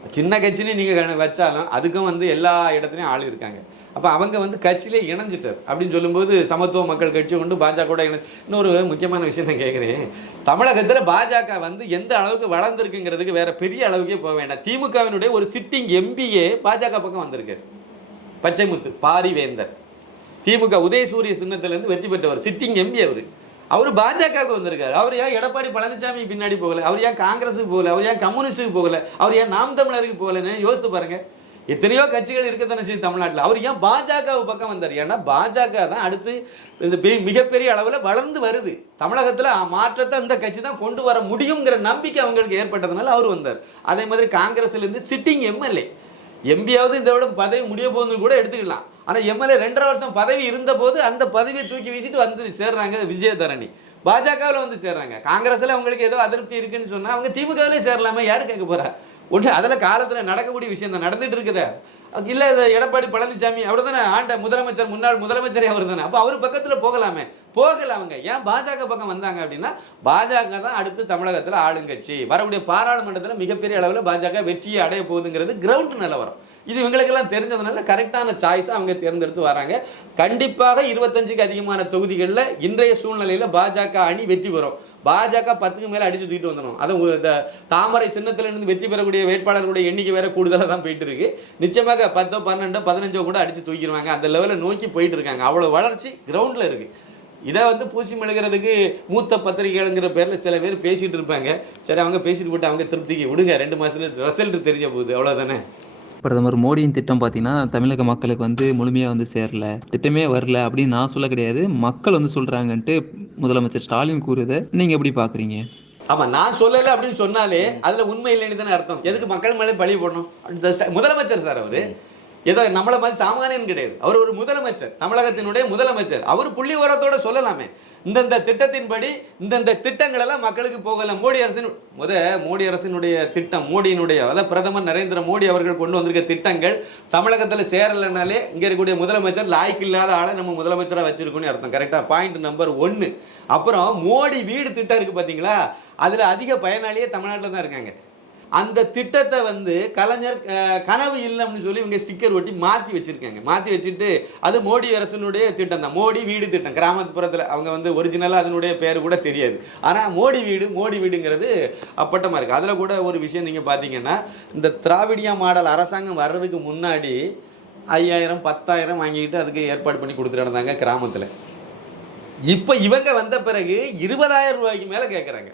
சின்ன கட்சின்னு நீங்கள் வச்சாலும் அதுக்கும் வந்து எல்லா இடத்துலையும் ஆள் இருக்காங்க. அப்போ அவங்க வந்து கட்சியிலே இணைஞ்சிட்டார். அப்படின்னு சொல்லும்போது சமத்துவ மக்கள் கட்சி கொண்டு பாஜக கூட இணை இன்னொரு முக்கியமான விஷயம் நான் கேட்குறேன் தமிழகத்தில் பாஜக வந்து எந்த அளவுக்கு வளர்ந்துருக்குங்கிறதுக்கு வேற பெரிய அளவுக்கே போக வேண்டாம். திமுகவினுடைய ஒரு சிட்டிங் எம்பியே பாஜக பக்கம் வந்திருக்காரு பச்சைமுத்து பாரிவேந்தர். திமுக உதயசூரிய சின்னத்திலேருந்து வெற்றி பெற்றவர் சிட்டிங் எம்பி அவர். அவர் பாஜகவுக்கு வந்திருக்காரு. அவர் ஏன் எடப்பாடி பழனிசாமி பின்னாடி போகல? அவர் ஏன் காங்கிரஸுக்கு போகல? அவர் ஏன் கம்யூனிஸ்டுக்கு போகல? அவர் ஏன் நாம் தமிழருக்கு போகலன்னு யோசித்து பாருங்க. எத்தனையோ கட்சிகள் இருக்கத்தானே செய்யுது தமிழ்நாட்டில். அவர் ஏன் பாஜகவு பக்கம் வந்தார்? ஏன்னா பாஜக தான் அடுத்து இந்த பெரிய- மிகப்பெரிய அளவில் வளர்ந்து வருது. தமிழகத்தில் மாற்றத்தை அந்த கட்சி தான் கொண்டு வர முடியுங்கிற நம்பிக்கை அவங்களுக்கு ஏற்பட்டதுனால அவர் வந்தார். அதே மாதிரி காங்கிரஸ்லேருந்து சிட்டிங் எம்எல்ஏ. எம்பியாவது இதை விட பதவி முடிய போகுதுன்னு கூட எடுத்துக்கலாம். ஆனால் எம்எல்ஏ ரெண்டரை வருஷம் பதவி இருந்தபோது அந்த பதவியை தூக்கி வீசிட்டு வந்து சேர்றாங்க விஜயதரணி. பாஜகவில் வந்து சேர்றாங்க. காங்கிரஸில் அவங்களுக்கு ஏதோ அதிருப்தி இருக்குன்னு சொன்னால் அவங்க திமுகவிலே சேரலாமே யார் கேட்க போறா? ஒன்று அதில் காலத்தில் நடக்கக்கூடிய விஷயம் தான் நடந்துட்டு இருக்குதே. இல்லை எடப்பாடி பழனிசாமி அவர் தானே ஆண்ட முதலமைச்சர் முன்னாள் முதலமைச்சரே அவர் தானே அப்போ அவர் பக்கத்தில் போகலாமே. போகல அவங்க. ஏன் பாஜக பக்கம் வந்தாங்க அப்படின்னா பாஜக தான் அடுத்து தமிழகத்தில் ஆளுங்கட்சி வரக்கூடிய பாராளுமன்றத்தில் மிகப்பெரிய அளவில் பாஜக வெற்றியை அடைய போகுதுங்கிறது கிரவுண்ட் நிலவரம். இது இவங்களுக்கெல்லாம் தெரிஞ்சதுனால கரெக்டான சாய்ஸாக அவங்க தேர்ந்தெடுத்து வராங்க. கண்டிப்பாக இருபத்தஞ்சுக்கு அதிகமான தொகுதிகளில் இன்றைய சூழ்நிலையில் பாஜக அணி வெற்றி பெறும். பாஜக பத்துக்கு மேலே அடிச்சு தூக்கிட்டு வந்துடும் அதுவும் இந்த தாமரை சின்னத்திலிருந்து வெற்றி பெறக்கூடிய வேட்பாளர்களுடைய எண்ணிக்கை வேற கூடுதலாக தான் போயிட்டு இருக்கு நிச்சயமாக பத்தோ பன்னெண்டோ பதினஞ்சோ கூட அடிச்சு தூக்கிடுவாங்க. அந்த லெவலில் நோக்கி போயிட்டு இருக்காங்க அவ்வளோ வளர்ச்சி கிரவுண்டில் இருக்கு. இதை வந்து பூசி மெழுகிறதுக்கு மூத்த பத்திரிகைங்கிற பேரில் சில பேர் பேசிகிட்டு இருப்பாங்க. சரி அவங்க பேசிட்டு போட்டு அவங்க திருப்திக்கு விடுங்க. ரெண்டு மாதத்துல ரிசல்ட் தெரிய போகுது. அவ்வளோதானே பிரதமர் மோடியின் திட்டம் பார்த்தீங்கன்னா தமிழக மக்களுக்கு வந்து முழுமையாக வந்து சேரல. திட்டமே வரல அப்படின்னு நான் சொல்ல கிடையாது. மக்கள் வந்து சொல்கிறாங்கன்ட்டு முதலமைச்சர் ஸ்டாலின் கூறுதை நீங்கள் எப்படி பார்க்குறீங்க ஆமாம் நான் சொல்லலை அப்படின்னு சொன்னாலே அதில் உண்மை இல்லைன்னு தானே அர்த்தம். எதுக்கு மக்கள் மேலே பழி போடணும்? ஜஸ்ட் முதலமைச்சர் சார் அவர் ஏதோ நம்மள மாதிரி சாமானியன் கிடையாது. அவர் ஒரு முதலமைச்சர் தமிழகத்தினுடைய முதலமைச்சர். அவர் புள்ளி உரத்தோட சொல்லலாமே. இந்தந்த திட்டத்தின்படி இந்தந்த திட்டங்கள் எல்லாம் மக்களுக்கு போகல மோடி அரசின் முத மோடி அரசினுடைய திட்டம் மோடியினுடைய அதாவது பிரதமர் நரேந்திர மோடி அவர்கள் கொண்டு வந்திருக்க திட்டங்கள் தமிழகத்தில் சேரலைனாலே இங்கே இருக்கக்கூடிய முதலமைச்சர் லாய்க்கு இல்லாத ஆளை நம்ம முதலமைச்சராக வச்சிருக்கோம்னு அர்த்தம். கரெக்டாக பாயிண்ட் நம்பர் ஒன்று அப்புறம் மோடி வீடு திட்டம் இருக்குது பார்த்தீங்களா அதில் அதிக பயனாளியே தமிழ்நாட்டில் தான் இருக்காங்க. அந்த திட்டத்தை வந்து கலைஞர் கனவு இல்லைன்னு சொல்லி இவங்க ஸ்டிக்கர் ஒட்டி மாற்றி வச்சுருக்காங்க. மாற்றி வச்சுட்டு அது மோடி அரசனுடைய திட்டம் தான். மோடி வீடு திட்டம். கிராமப்புறத்தில் அவங்க வந்து ஒரிஜினலாக அதனுடைய பேர் கூட தெரியாது. ஆனால் மோடி வீடு மோடி வீடுங்கிறது அப்பட்டமாக இருக்குது அதில் கூட ஒரு விஷயம் நீங்கள் பார்த்தீங்கன்னா இந்த திராவிடியா மாடல் அரசாங்கம் வர்றதுக்கு முன்னாடி ஐயாயிரம் பத்தாயிரம் வாங்கிக்கிட்டு அதுக்கு ஏற்பாடு பண்ணி கொடுத்துட்டு இருந்தாங்க கிராமத்தில். இப்போ இவங்க வந்த பிறகு இருபதாயிரம் ரூபாய்க்கு மேலே கேட்குறாங்க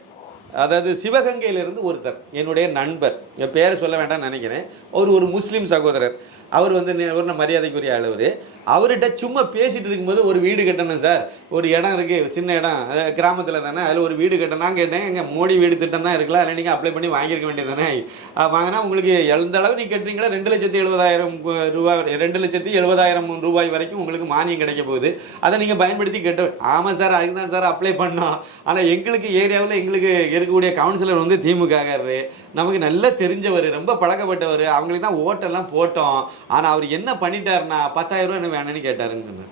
அதாவது சிவகங்கையிலிருந்து ஒருத்தர் என்னுடைய நண்பர் என் பேரை சொல்ல வேண்டாம்னு நினைக்கிறேன். அவர் ஒரு முஸ்லீம் சகோதரர். அவர் வந்து ஒரு மரியாதைக்குரிய அளவர் அவர்கிட்ட சும்மா பேசிகிட்டு இருக்கும்போது ஒரு வீடு கட்டணும் சார். ஒரு இடம் இருக்குது சின்ன இடம். கிராமத்தில் தானே அதில் ஒரு வீடு கட்டணும். நான் கேட்டேன் எங்கள் மோடி வீடு திட்டம் தான் இருக்கலாம் அதில் நீங்கள் அப்ளை பண்ணி வாங்கியிருக்க வேண்டியது தானே? வாங்கினா உங்களுக்கு எந்த அளவு நீங்கள் கட்டுறீங்களா ரெண்டு லட்சத்தி எழுபதாயிரம் ரூபாய் ரெண்டு லட்சத்தி எழுபதாயிரம் ரூபாய் வரைக்கும் உங்களுக்கு மானியம் கிடைக்க போகுது. அதை நீங்கள் பயன்படுத்தி கட்ட ஆமாம் சார் அதுக்கு தான் சார் அப்ளை பண்ணோம். ஆனால் எங்களுக்கு ஏரியாவில் எங்களுக்கு இருக்கக்கூடிய கவுன்சிலர் வந்து திமுககாரரு நமக்கு நல்லா தெரிஞ்சவர் ரொம்ப பழக்கப்பட்டவர். அவங்களுக்கு தான் ஓட்டெல்லாம் போட்டோம். ஆனால் அவர் என்ன பண்ணிட்டாருன்னா பத்தாயிரம் ரூபா வேணும்னு கேட்டாருன்னு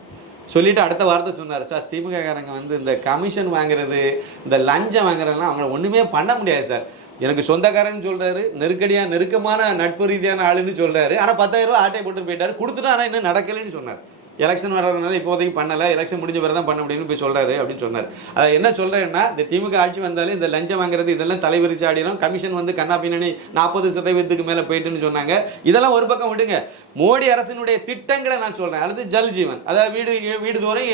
சொல்லிட்டு அடுத்த வார்த்தை சொன்னார் சார் திமுககாரங்க வந்து இந்த கமிஷன் வாங்குறது இந்த லஞ்சம் வாங்குறதெல்லாம் அவங்கள ஒன்றுமே பண்ண முடியாது சார். எனக்கு சொந்தக்காரன்னு சொல்கிறாரு நெருக்கடியாக நெருக்கமான நட்பு ரீதியான ஆளுன்னு சொல்கிறாரு ஆனால் பத்தாயிரம் ரூபா ஆட்டை போட்டு போயிட்டார் கொடுத்துட்டு ஆனால் இன்னும் நடக்கலைன்னு சொன்னார். எலெக்ஷன் வர்றதுனால இப்போதைக்கு பண்ணலை எலெக்ஷன் முடிஞ்ச பிறகு தான் பண்ண முடியும்னு போய் சொல்கிறாரு அப்படின்னு சொன்னார். அதை என்ன சொல்கிறேன்னா இந்த திமுக ஆட்சி வந்தாலே இந்த லஞ்சம் வாங்குறது இதெல்லாம் தலைவிரிச்சு ஆடிடும் கமிஷன் வந்து கண்ணா பின்னணி நாற்பது சதவீதத்துக்கு மேலே போயிட்டுன்னு சொன்னாங்க. இதெல்லாம் ஒரு பக்கம் விடுங்க. மோடி அரசினுடைய திட்டங்களை நான் சொல்கிறேன் அல்லது ஜல் ஜீவன். அதாவது வீடு வீடு தோறும்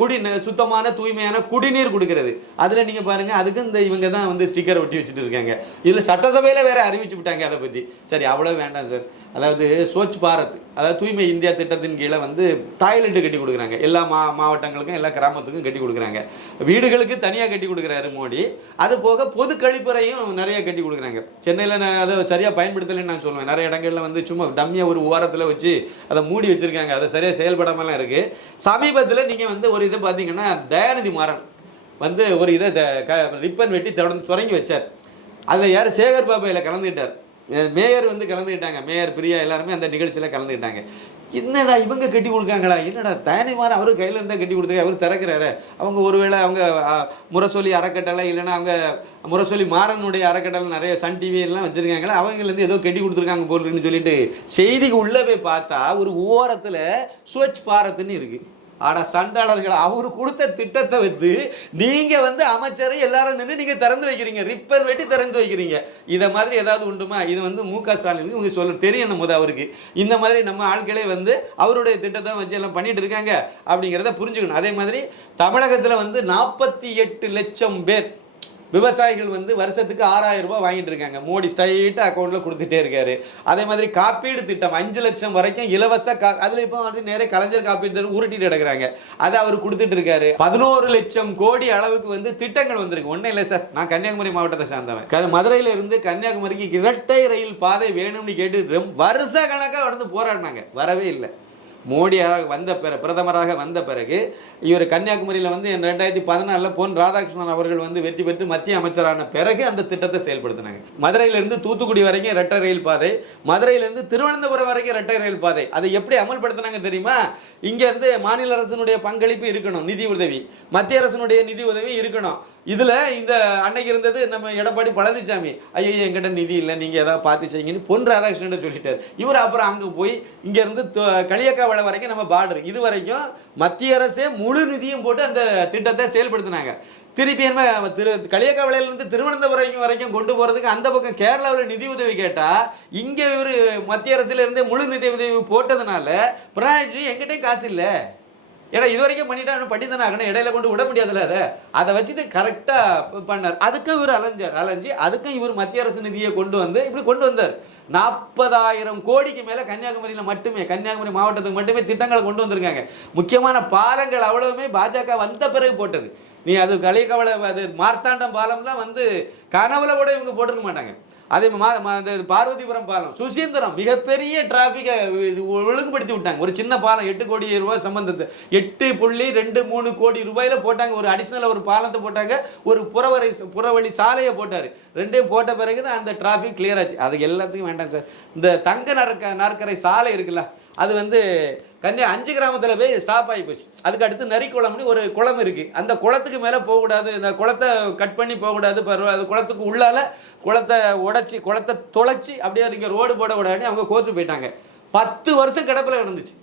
குடி சுத்தமான தூய்மையான குடிநீர் கொடுக்கறது. அதில் நீங்கள் பாருங்க அதுக்கு இந்த இவங்க தான் வந்து ஸ்டிக்கர் ஒட்டி வச்சுட்டு இருக்காங்க. இதில் சட்டசபையில் வேற அறிவிச்சு விட்டாங்க அதை பற்றி சரி அவ்வளோ வேண்டாம் சார் அதாவது ஸ்வச் பாரத் அதாவது தூய்மை இந்தியா திட்டத்தின் கீழே வந்து டாய்லெட்டு கட்டி கொடுக்குறாங்க. எல்லா மா மாவட்டங்களுக்கும் எல்லா கிராமத்துக்கும் கட்டி கொடுக்குறாங்க. வீடுகளுக்கு தனியாக கட்டி கொடுக்குறாரு மோடி. அது போக பொது கழிப்பறையும் நிறைய கட்டி கொடுக்குறாங்க. சென்னையில் நான் அதை சரியாக பயன்படுத்தலைன்னு நான் சொல்லுவேன் நிறைய இடங்கள்ல வந்து சும்மா டம்மியாக ஒரு ஓரத்தில் வச்சு அதை மூடி வச்சுருக்காங்க. அதை சரியாக செயல்படாமலாம் இருக்குது சமீபத்தில் நீங்கள் வந்து ஒரு இதை பார்த்தீங்கன்னா தயாநிதி மாறன் வந்து ஒரு இதை த- க ரிப்பன் வெட்டி தொடர்ந்து தொடங்கி வச்சார். அதில் யார்? சேகர் பாபு இதில் கலந்துக்கிட்டார். மேயர் வந்து கலந்துக்கிட்டாங்க. மேயர் பிரியா எல்லாருமே அந்த நிகழ்ச்சியில் கலந்துக்கிட்டாங்க. என்னடா இவங்க கட்டி கொடுக்காங்களா? என்னடா தயனிமார் அவரு கையில் இருந்தால் கட்டி கொடுத்தாங்க அவர் திறக்கிறாரு. அவங்க ஒருவேளை அவங்க முரசொலி அறக்கட்டளை இல்லைன்னா அவங்க முரசொலி மாறனுடைய அறக்கட்டளை நிறைய சன் டிவி எல்லாம் வச்சுருக்காங்களா அவங்கலேருந்து ஏதோ கட்டி கொடுத்துருக்காங்க போல் இருக்குன்னு சொல்லிட்டு செய்திக்கு உள்ளே போய் பார்த்தா ஒரு ஓரத்தில் ஸ்வச் பாரத்னு இருக்குது ஆனால் சண்டாளர்கள் அவர் கொடுத்த திட்டத்தை வந்து நீங்க வந்து அமைச்சரை எல்லாரும் நின்று நீங்க திறந்து வைக்கிறீங்க ரிப்பன் வெட்டி திறந்து வைக்கிறீங்க. இதை மாதிரி ஏதாவது உண்டுமா? இது வந்து மு க. ஸ்டாலின் இவங்க சொல்ல தெரியணும் முத அவருக்கு. இந்த மாதிரி நம்ம ஆட்களே வந்து அவருடைய திட்டத்தை வச்சு எல்லாம் பண்ணிட்டு இருக்காங்க அப்படிங்கிறத புரிஞ்சுக்கணும். அதே மாதிரி தமிழகத்தில் வந்து நாற்பத்தி எட்டு லட்சம் பேர் விவசாயிகள் வந்து வருஷத்துக்கு ஆறாயிரம் ரூபாய் வாங்கிட்டு இருக்காங்க. மோடி ஸ்ட்ரைட்டாக அக்கௌண்ட்டில் கொடுத்துட்டே இருக்காரு. அதே மாதிரி காப்பீடு திட்டம் அஞ்சு லட்சம் வரைக்கும் இலவச கா அதில் இப்போ வந்து நிறைய கலைஞர் காப்பீடு திட்டம் உருட்டிட்டு கிடக்குறாங்க. அதை அவர் கொடுத்துட்டு இருக்காரு. பதினோரு லட்சம் கோடி அளவுக்கு வந்து திட்டங்கள் வந்திருக்கு. ஒன்றும் இல்லை சார். நான் கன்னியாகுமரி மாவட்டத்தை சார்ந்தவன். மதுரையில் மதுரையில இருந்து கன்னியாகுமரிக்கு இரட்டை ரயில் பாதை வேணும்னு கேட்டு வருஷ கணக்காக வந்து போராடினாங்க. வரவே இல்லை. மோடியாக வந்த பிற பிரதமராக வந்த பிறகு இவர் கன்னியாகுமரியில் வந்து ரெண்டாயிரத்தி பதினாலில் பொன் ராதாகிருஷ்ணன் அவர்கள் வந்து வெற்றி பெற்று மத்திய அமைச்சரான பிறகு அந்த திட்டத்தை செயல்படுத்தினாங்க. மதுரையிலிருந்து தூத்துக்குடி வரைக்கும் ரெட்டை ரயில் பாதை மதுரையிலிருந்து திருவனந்தபுரம் வரைக்கும் ரெட்டை ரயில் பாதை. அதை எப்படி அமல்படுத்தினாங்க தெரியுமா? இங்கேருந்து மாநில அரசினுடைய பங்களிப்பு இருக்கணும் நிதி உதவி. மத்திய அரசினுடைய நிதி உதவி இருக்கணும். இதில் இந்த அன்னைக்கு இருந்தது நம்ம எடப்பாடி பழனிசாமி. ஐயோ என்கிட்ட நிதி இல்லை நீங்கள் ஏதாவது பார்த்து செய்யுங்கன்னு பொன் ராதாகிருஷ்ணன் சொல்லிட்டார். இவர் அப்புறம் அங்கே போய் இங்கேருந்து களியக்காவளை வரைக்கும் நம்ம பார்டர் இது வரைக்கும் மத்திய அரசே முழு நிதியும் போட்டு அந்த திட்டத்தை செயல்படுத்தினாங்க. திருப்பி என்ன திரு களியக்காவளையிலேருந்து திருவனந்தபுரம் வரைக்கும் கொண்டு போகிறதுக்கு அந்த பக்கம் கேரளாவில் நிதி உதவி கேட்டால் இங்கே இவர் மத்திய அரசுலேருந்தே முழு நிதி உதவி போட்டதுனால பினராயிஜி எங்கிட்டே காசு இல்லை. ஏன்னா இது வரைக்கும் பண்ணிட்டா இன்னும் பண்ணி தானே ஆகணும் இடையில கொண்டு விட முடியாதுல்ல அதை? அதை வச்சுட்டு கரெக்டாக பண்ணார். அதுக்கும் இவர் அலைஞ்சார் அலைஞ்சு அதுக்கும் இவர் மத்திய அரசு நிதியை கொண்டு வந்து இப்படி கொண்டு வந்தார். நாற்பதாயிரம் கோடிக்கு மேலே கன்னியாகுமரியில் மட்டுமே கன்னியாகுமரி மாவட்டத்துக்கு மட்டுமே திட்டங்களை கொண்டு வந்திருக்காங்க. முக்கியமான பாலங்கள் அவ்வளவுமே பாஜக வந்த பிறகு போட்டது. நீ அது கலிகவள அது மார்த்தாண்டம் பாலம்லாம் வந்து கனவுல கூட இவங்க போட்டிருக்க மாட்டாங்க. அதே மாதிரி மா- பார்வதிபுரம் பாலம் சுசீந்திரம் மிகப்பெரிய டிராஃபிக்கை இது ஒழுங்குபடுத்தி விட்டாங்க. ஒரு சின்ன பாலம் எட்டு கோடி ரூபாய் சம்பந்தத்தை. எட்டு புள்ளி ரெண்டு மூணு கோடி ரூபாயில போட்டாங்க. ஒரு அடிஷ்னலாக ஒரு பாலத்தை போட்டாங்க. ஒரு புறவரை புறவழி சாலையை போட்டார். ரெண்டையும் போட்ட பிறகு தான் அந்த டிராஃபிக் கிளியர் ஆச்சு. அது எல்லாத்துக்கும் வேண்டாம் சார். இந்த தங்க நற்க நாற்கரை சாலை இருக்குல்ல அது வந்து கன்னியா அஞ்சு கிராமத்தில் போய் ஸ்டாப் ஆகி போச்சு. அதுக்கு அடுத்து நரிக்குளம்னு ஒரு குளம் இருக்குது அந்த குளத்துக்கு மேலே போகக்கூடாது. இந்த குளத்தை கட் பண்ணி போகக்கூடாது. பரவ- அது குளத்துக்கு உள்ளால குளத்தை உடைச்சி குளத்தை தொலைச்சி அப்படியே நீங்கள் ரோடு போட விடாதுன்னு அவங்க கோர்ட்டு போயிட்டாங்க. பத்து வருஷம் கிடப்பில் கிடந்துச்சு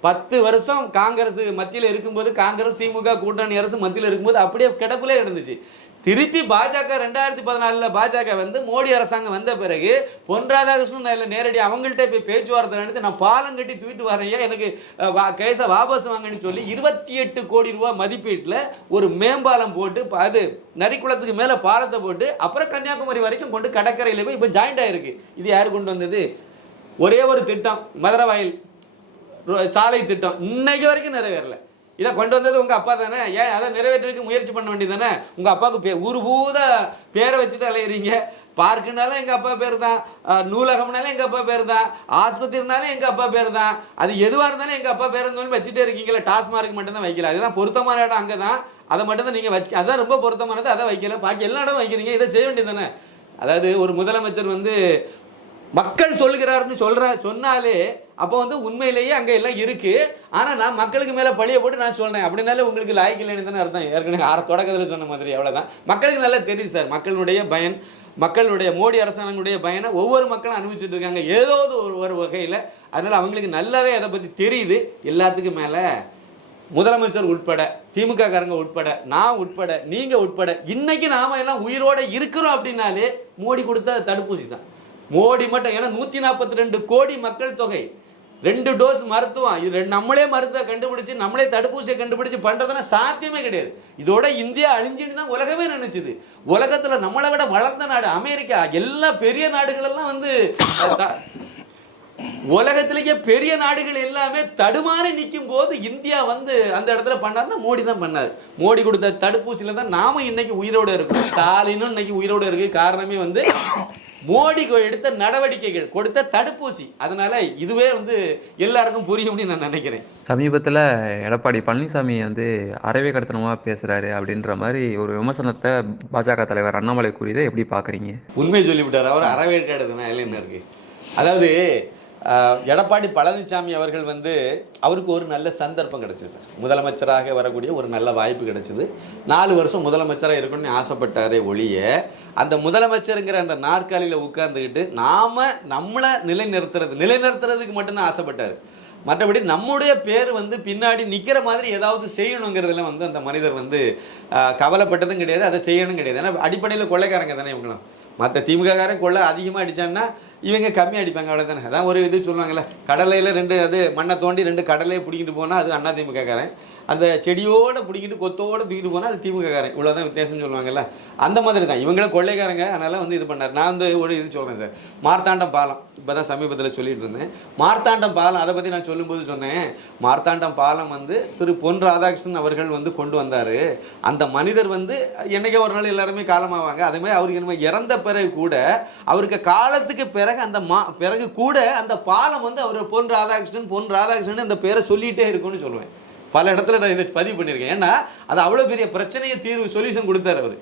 பத்து வருஷம் காங்கிரஸ் மத்தியில் இருக்கும்போது காங்கிரஸ் திமுக கூட்டணி அரசு மத்தியில் இருக்கும்போது அப்படியே கிடப்பிலே இருந்துச்சு திருப்பி பாஜக ரெண்டாயிரத்தி பதினாலில் பாஜக வந்து மோடி அரசாங்கம் வந்த பிறகு பொன் ராதாகிருஷ்ணன் இல்லை நேரடியாக அவங்கள்ட்ட போய் பேச்சுவார்த்தை நடத்தி நான் பாலம் கட்டி தூக்கிட்டு வரையா எனக்கு வா- கேஸை வாபஸ் வாங்கன்னு சொல்லி இருபத்தி எட்டு கோடி ரூபா மதிப்பீட்டில் ஒரு மேம்பாலம் போட்டு அது நரிக்குளத்துக்கு மேலே பாலத்தை போட்டு அப்புறம் கன்னியாகுமரி வரைக்கும் கொண்டு கடற்கரையில் போய் இப்போ ஜாயிண்ட் ஆகிருக்கு இது யார் கொண்டு வந்தது? ஒரே ஒரு திட்டம் மதுரவாயில் சாலை திட்டம். இன்னைக்கு வரைக்கும் நிறைவேறல. இதை கொண்டு வந்தது உங்கள் அப்பா தானே? ஏன் அதை நிறைவேற்றுறதுக்கு முயற்சி பண்ண வேண்டியது தானே உங்கள் அப்பாவுக்கு பே ஊர் பூத பேரை வச்சுட்டு அலையிறீங்க. பார்க்குனாலும் எங்கள் அப்பா பேர் தான் நூலகம்னாலும் எங்கள் அப்பா பேர் தான் ஆஸ்பத்திரினாலும் எங்கள் அப்பா பேர் தான் அது எதுவாக இருந்தாலும் எங்கள் அப்பா பேர் சொல்லி வச்சுட்டே இருக்கீங்களா டாஸ்மார்க் மட்டும்தான் வைக்கல. அதுதான் பொருத்தமான இடம் அங்கே தான் அதை மட்டும்தான் நீங்கள் வச்சு அதுதான் ரொம்ப பொருத்தமானது. அதை வைக்கல. பாக்கி எல்லா இடம் வைக்கிறீங்க. இதை செய்ய வேண்டியது தானே அதாவது ஒரு முதலமைச்சர் வந்து மக்கள் சொல்கிறாருன்னு சொல்கிற சொன்னாலே அப்போ வந்து உண்மையிலேயே அங்கே எல்லாம் இருக்குது ஆனால் நான் மக்களுக்கு மேலே பழிய போட்டு நான் சொல்கிறேன் அப்படின்னாலே உங்களுக்கு லாய்க்கு இல்லைன்னு தானே அர்த்தம். ஏற்கனவே ஆர தொடக்கத்தில் சொன்ன மாதிரி. அவ்வளோதான் மக்களுக்கு நல்லா தெரியுது சார். மக்களுடைய பயன் மக்களுடைய மோடி அரசாங்கனுடைய பயனை ஒவ்வொரு மக்களும் அனுபவிச்சுட்டு இருக்காங்க. ஏதோ ஒரு ஒரு வகையில். அதனால் அவங்களுக்கு நல்லாவே அதை பற்றி தெரியுது. எல்லாத்துக்கும் மேலே. முதலமைச்சர் உட்பட திமுக காரங்க உட்பட நான் உட்பட நீங்கள் உட்பட இன்னைக்கு நாம் எல்லாம் உயிரோட இருக்கிறோம் அப்படின்னாலே மோடி கொடுத்த தடுப்பூசி தான். மோடி மட்டும் ஏன்னா நூற்றி நாற்பத்தி ரெண்டு கோடி மக்கள் தொகை. ரெண்டு டோஸ் மருத்துவம். இது ரெண்டு நம்மளே மருத்துவ கண்டுபிடிச்சு நம்மளே தடுப்பூசியை கண்டுபிடிச்சு பண்ணுறதுலாம் சாத்தியமே கிடையாது. இதோட இந்தியா அழிஞ்சுன்னு தான் உலகமே நினைச்சுது. உலகத்துல நம்மளை விட வளர்ந்த நாடு அமெரிக்கா. எல்லா பெரிய நாடுகளெல்லாம் வந்து உலகத்திலேயே பெரிய நாடுகள் எல்லாமே தடுமாறி நிற்கும் போது இந்தியா வந்து அந்த இடத்துல பண்ணாருன்னா மோடி தான் பண்ணார். மோடி கொடுத்த தடுப்பூசியில் தான் நாம இன்னைக்கு உயிரோட இருக்கோம். ஸ்டாலினும் இன்னைக்கு உயிரோட இருக்கு. காரணமே வந்து மோடி எடுத்த நடவடிக்கைகள் கொடுத்த தடுப்பூசி. அதனால இதுவே வந்து எல்லாருக்கும் புரியும்னு நான் நினைக்கிறேன். சமீபத்தில் எடப்பாடி பழனிசாமி வந்து அறவே கடத்தனமாக பேசுகிறாரு அப்படின்ற மாதிரி ஒரு விமர்சனத்தை பாஜக தலைவர் அண்ணாமலை கூறியதை எப்படி பார்க்குறீங்க உண்மையை சொல்லிவிட்டார். அவர் அறவேற்காடுதுன்னா இல்லை என்ன இருக்கு அதாவது எடப்பாடி பழனிசாமி அவர்கள் வந்து அவருக்கு ஒரு நல்ல சந்தர்ப்பம் கிடச்சிது சார். முதலமைச்சராக வரக்கூடிய ஒரு நல்ல வாய்ப்பு கிடச்சிது. நாலு வருஷம் முதலமைச்சராக இருக்கணும்னு ஆசைப்பட்டாரே ஒழிய அந்த முதலமைச்சருங்கிற அந்த நாற்காலியில் உட்கார்ந்துக்கிட்டு நாம் நம்மளை நிலைநிறுத்துறது நிலைநிறுத்துறதுக்கு மட்டும்தான் ஆசைப்பட்டார். மற்றபடி நம்முடைய பேர் வந்து பின்னாடி நிற்கிற மாதிரி ஏதாவது செய்யணுங்கிறதுல வந்து அந்த மனிதர் வந்து கவலைப்பட்டதும் கிடையாது அதை செய்யணும் கிடையாது. ஏன்னா அடிப்படையில் கொள்ளைக்காரங்க தானே இவங்களும் மற்ற திமுககாரன் கொள்ளை அதிகமாக அடித்தான்னா இவங்க கம்மி அடிப்பாங்க அவ்வளோதானே அதான் ஒரு இது சொல்லுவாங்கல்ல கடலையில் ரெண்டு அது மண்ணை தோண்டி ரெண்டு கடலையை பிடிக்கிட்டு போனால் அது அண்ணா திமுககாரன் அந்த செடியோடு பிடிக்கிட்டு கொத்தோட தூக்கிட்டு போனால் அது திமுககாரன். இவ்வளோதான் வித்தியாசம்னு சொல்லுவாங்கல்ல. அந்த மாதிரி தான் இவங்களும் கொள்ளைக்காரங்க. அதனால் வந்து இது பண்ணார். நான் வந்து ஒரு இது சொல்கிறேன் சார். மார்த்தாண்டம் பாலம். இப்போ தான் சமீபத்தில் சொல்லிட்டு இருந்தேன். மார்த்தாண்டம் பாலம் அதை பற்றி நான் சொல்லும்போது சொன்னேன். மார்த்தாண்டம் பாலம் வந்து திரு பொன் ராதாகிருஷ்ணன் அவர்கள் வந்து கொண்டு வந்தார். அந்த மனிதர் வந்து என்னைக்கே ஒரு நாள் எல்லாருமே காலமாவாங்க. அதேமாதிரி அவருக்கு என்ன இறந்த பிறகு கூட அவருக்கு காலத்துக்கு பிறகு அந்த மா பிறகு கூட அந்த பாலம் வந்து அவர் பொன் ராதாகிருஷ்ணன் பொன் ராதாகிருஷ்ணன் அந்த பேரை சொல்லிகிட்டே இருக்கும்னு சொல்லுவேன். பல இடத்துல நான் இதை பதிவு பண்ணியிருக்கேன். ஏன்னா அது அவ்வளோ பெரிய பிரச்சனையை தீர்வு சொல்யூஷன் கொடுத்தாரு அவர்.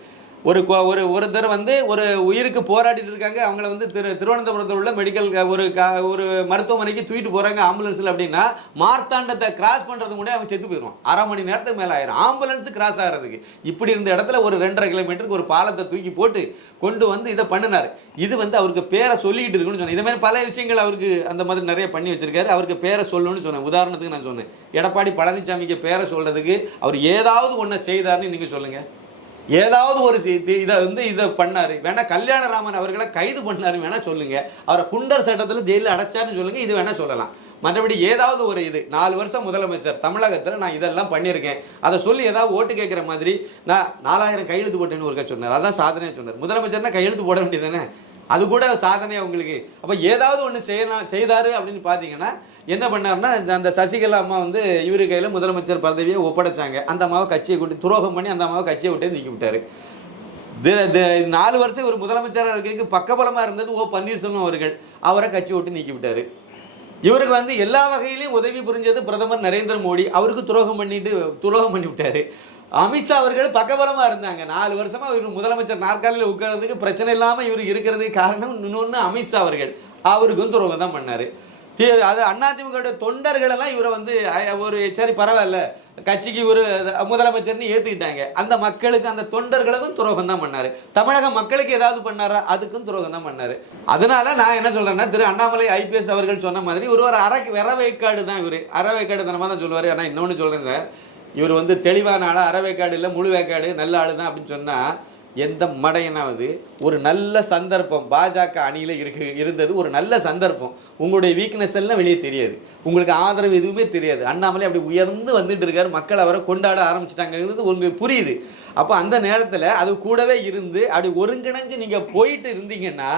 ஒரு கொ- ஒரு ஒருத்தர் வந்து ஒரு உயிருக்கு போராடிட்டு இருக்காங்க. அவங்கள வந்து திரு திருவனந்தபுரத்தில் உள்ள மெடிக்கல் ஒரு க ஒரு மருத்துவமனைக்கு தூக்கிட்டு போகிறாங்க ஆம்புலன்ஸில் அப்படின்னா மார்த்தாண்டத்தை கிராஸ் பண்ணுறது கூட அவன் செத்து போயிடுவான். அரை மணி நேரத்துக்கு மேலே ஆயிரும். ஆம்புலன்ஸ் கிராஸ் ஆகிறதுக்கு. இப்படி இருந்த இடத்துல ஒரு ரெண்டரை கிலோமீட்டருக்கு ஒரு பாலத்தை தூக்கி போட்டு கொண்டு வந்து இதை பண்ணினார். இது வந்து அவருக்கு பேரை சொல்லிக்கிட்டு இருக்குன்னு சொன்னேன். இதே மாதிரி பல விஷயங்கள் அவருக்கு அந்த மாதிரி நிறைய பண்ணி வச்சிருக்காரு. அவருக்கு பேரை சொல்லணும்னு சொன்னேன். உதாரணத்துக்கு நான் சொன்னேன். எடப்பாடி பழனிசாமிக்கு பேரை சொல்கிறதுக்கு அவர் ஏதாவது ஒன்றை செய்தார்னு நீங்கள் சொல்லுங்கள் ஏதாவது ஒரு செய்தி இதை வந்து இதை பண்ணார். வேணா கல்யாணராமன் அவர்களை கைது பண்ணாரு வேணா சொல்லுங்க. அவரை குண்டர் சட்டத்தில் ஜெயிலில் அடைச்சாருன்னு சொல்லுங்க. இது வேணா சொல்லலாம். மற்றபடி ஏதாவது ஒரு இது. நாலு வருஷம் முதலமைச்சர் தமிழகத்தில் நான் இதெல்லாம் பண்ணியிருக்கேன். அதை சொல்லி ஏதாவது ஓட்டு கேட்குற மாதிரி நான் நாலாயிரம் கையெழுத்து போட்டேன்னு ஒரு சொன்னார். அதான் சாதனையாக சொன்னார். முதலமைச்சர்னா கையெழுத்து போட வேண்டியதானே அது கூட சாதனை உங்களுக்கு. அப்போ ஏதாவது ஒன்று செய்யலாம் செய்தார் அப்படின்னு பார்த்தீங்கன்னா என்ன பண்ணார்னா அந்த சசிகலா அம்மா வந்து இவரு கையில் முதலமைச்சர் பதவியை ஒப்படைச்சாங்க. அந்த அம்மாவை கட்சியை கூட்டி துரோகம் பண்ணி அந்த அம்மாவை கட்சியை விட்டு நீக்கி விட்டார். தி- நாலு வருஷம் ஒரு முதலமைச்சராக இருக்கிறதுக்கு பக்கபலமாக இருந்தது ஓ பன்னீர்செல்வம் அவர்கள். அவரை கட்சி விட்டு நீக்கி விட்டார். இவருக்கு வந்து எல்லா வகையிலையும் உதவி புரிஞ்சது பிரதமர் நரேந்திர மோடி. அவருக்கு துரோகம் பண்ணிட்டு துரோகம் பண்ணி விட்டாரு. அமித்ஷா அவர்கள் பக்கபலமாக இருந்தாங்க. நாலு வருஷமா இவர் முதலமைச்சர் நாற்காலியில் உட்கார்றதுக்கு பிரச்சனை இல்லாமல் இவர் இருக்கிறதுக்கு காரணம் இன்னொன்று அமித்ஷா அவர்கள். அவருக்கும் துரோகம் தான் பண்ணார். தீ அது அதிமுக தொண்டர்கள் எல்லாம் இவரை வந்து ஒரு சரி பரவாயில்ல. கட்சிக்கு ஒரு முதலமைச்சர்னு ஏற்றுக்கிட்டாங்க அந்த மக்களுக்கு அந்த தொண்டர்களுக்கும் துரோகம் தான் பண்ணாரு. தமிழக மக்களுக்கு ஏதாவது பண்ணாரா? அதுக்கும் துரோகம் தான் பண்ணாரு. அதனால நான் என்ன சொல்றேன்னா திரு அண்ணாமலை ஐபிஎஸ் அவர்கள் சொன்ன மாதிரி ஒரு ஒரு அரை விறவைக்காடு தான் இவர். அறவேக்காடு தனமாக தான் சொல்லுவார். ஆனால் இன்னொன்று சொல்கிறேன் சார். இவர் வந்து தெளிவான ஆள் அறவேக்காடு இல்லை முழு வேக்காடு நல்ல ஆளு தான் அப்படின்னு சொன்னால் எந்த மடையனாவது ஒரு நல்ல சந்தர்ப்பம் பாஜக அணியில் இருக்கு இருந்தது ஒரு நல்ல சந்தர்ப்பம். உங்களுடைய வீக்னஸ் எல்லாம் வெளியே தெரியாது. உங்களுக்கு ஆதரவு எதுவுமே தெரியாது. அண்ணாமலை அப்படி உயர்ந்து வந்துட்டு இருக்காரு. மக்கள் அவரை கொண்டாட ஆரம்பிச்சிட்டாங்கிறது உங்களுக்கு புரியுது. அப்போ அந்த நேரத்தில் அது கூடவே இருந்து அப்படி ஒருங்கிணைஞ்சு நீங்கள் போயிட்டு இருந்தீங்கன்னா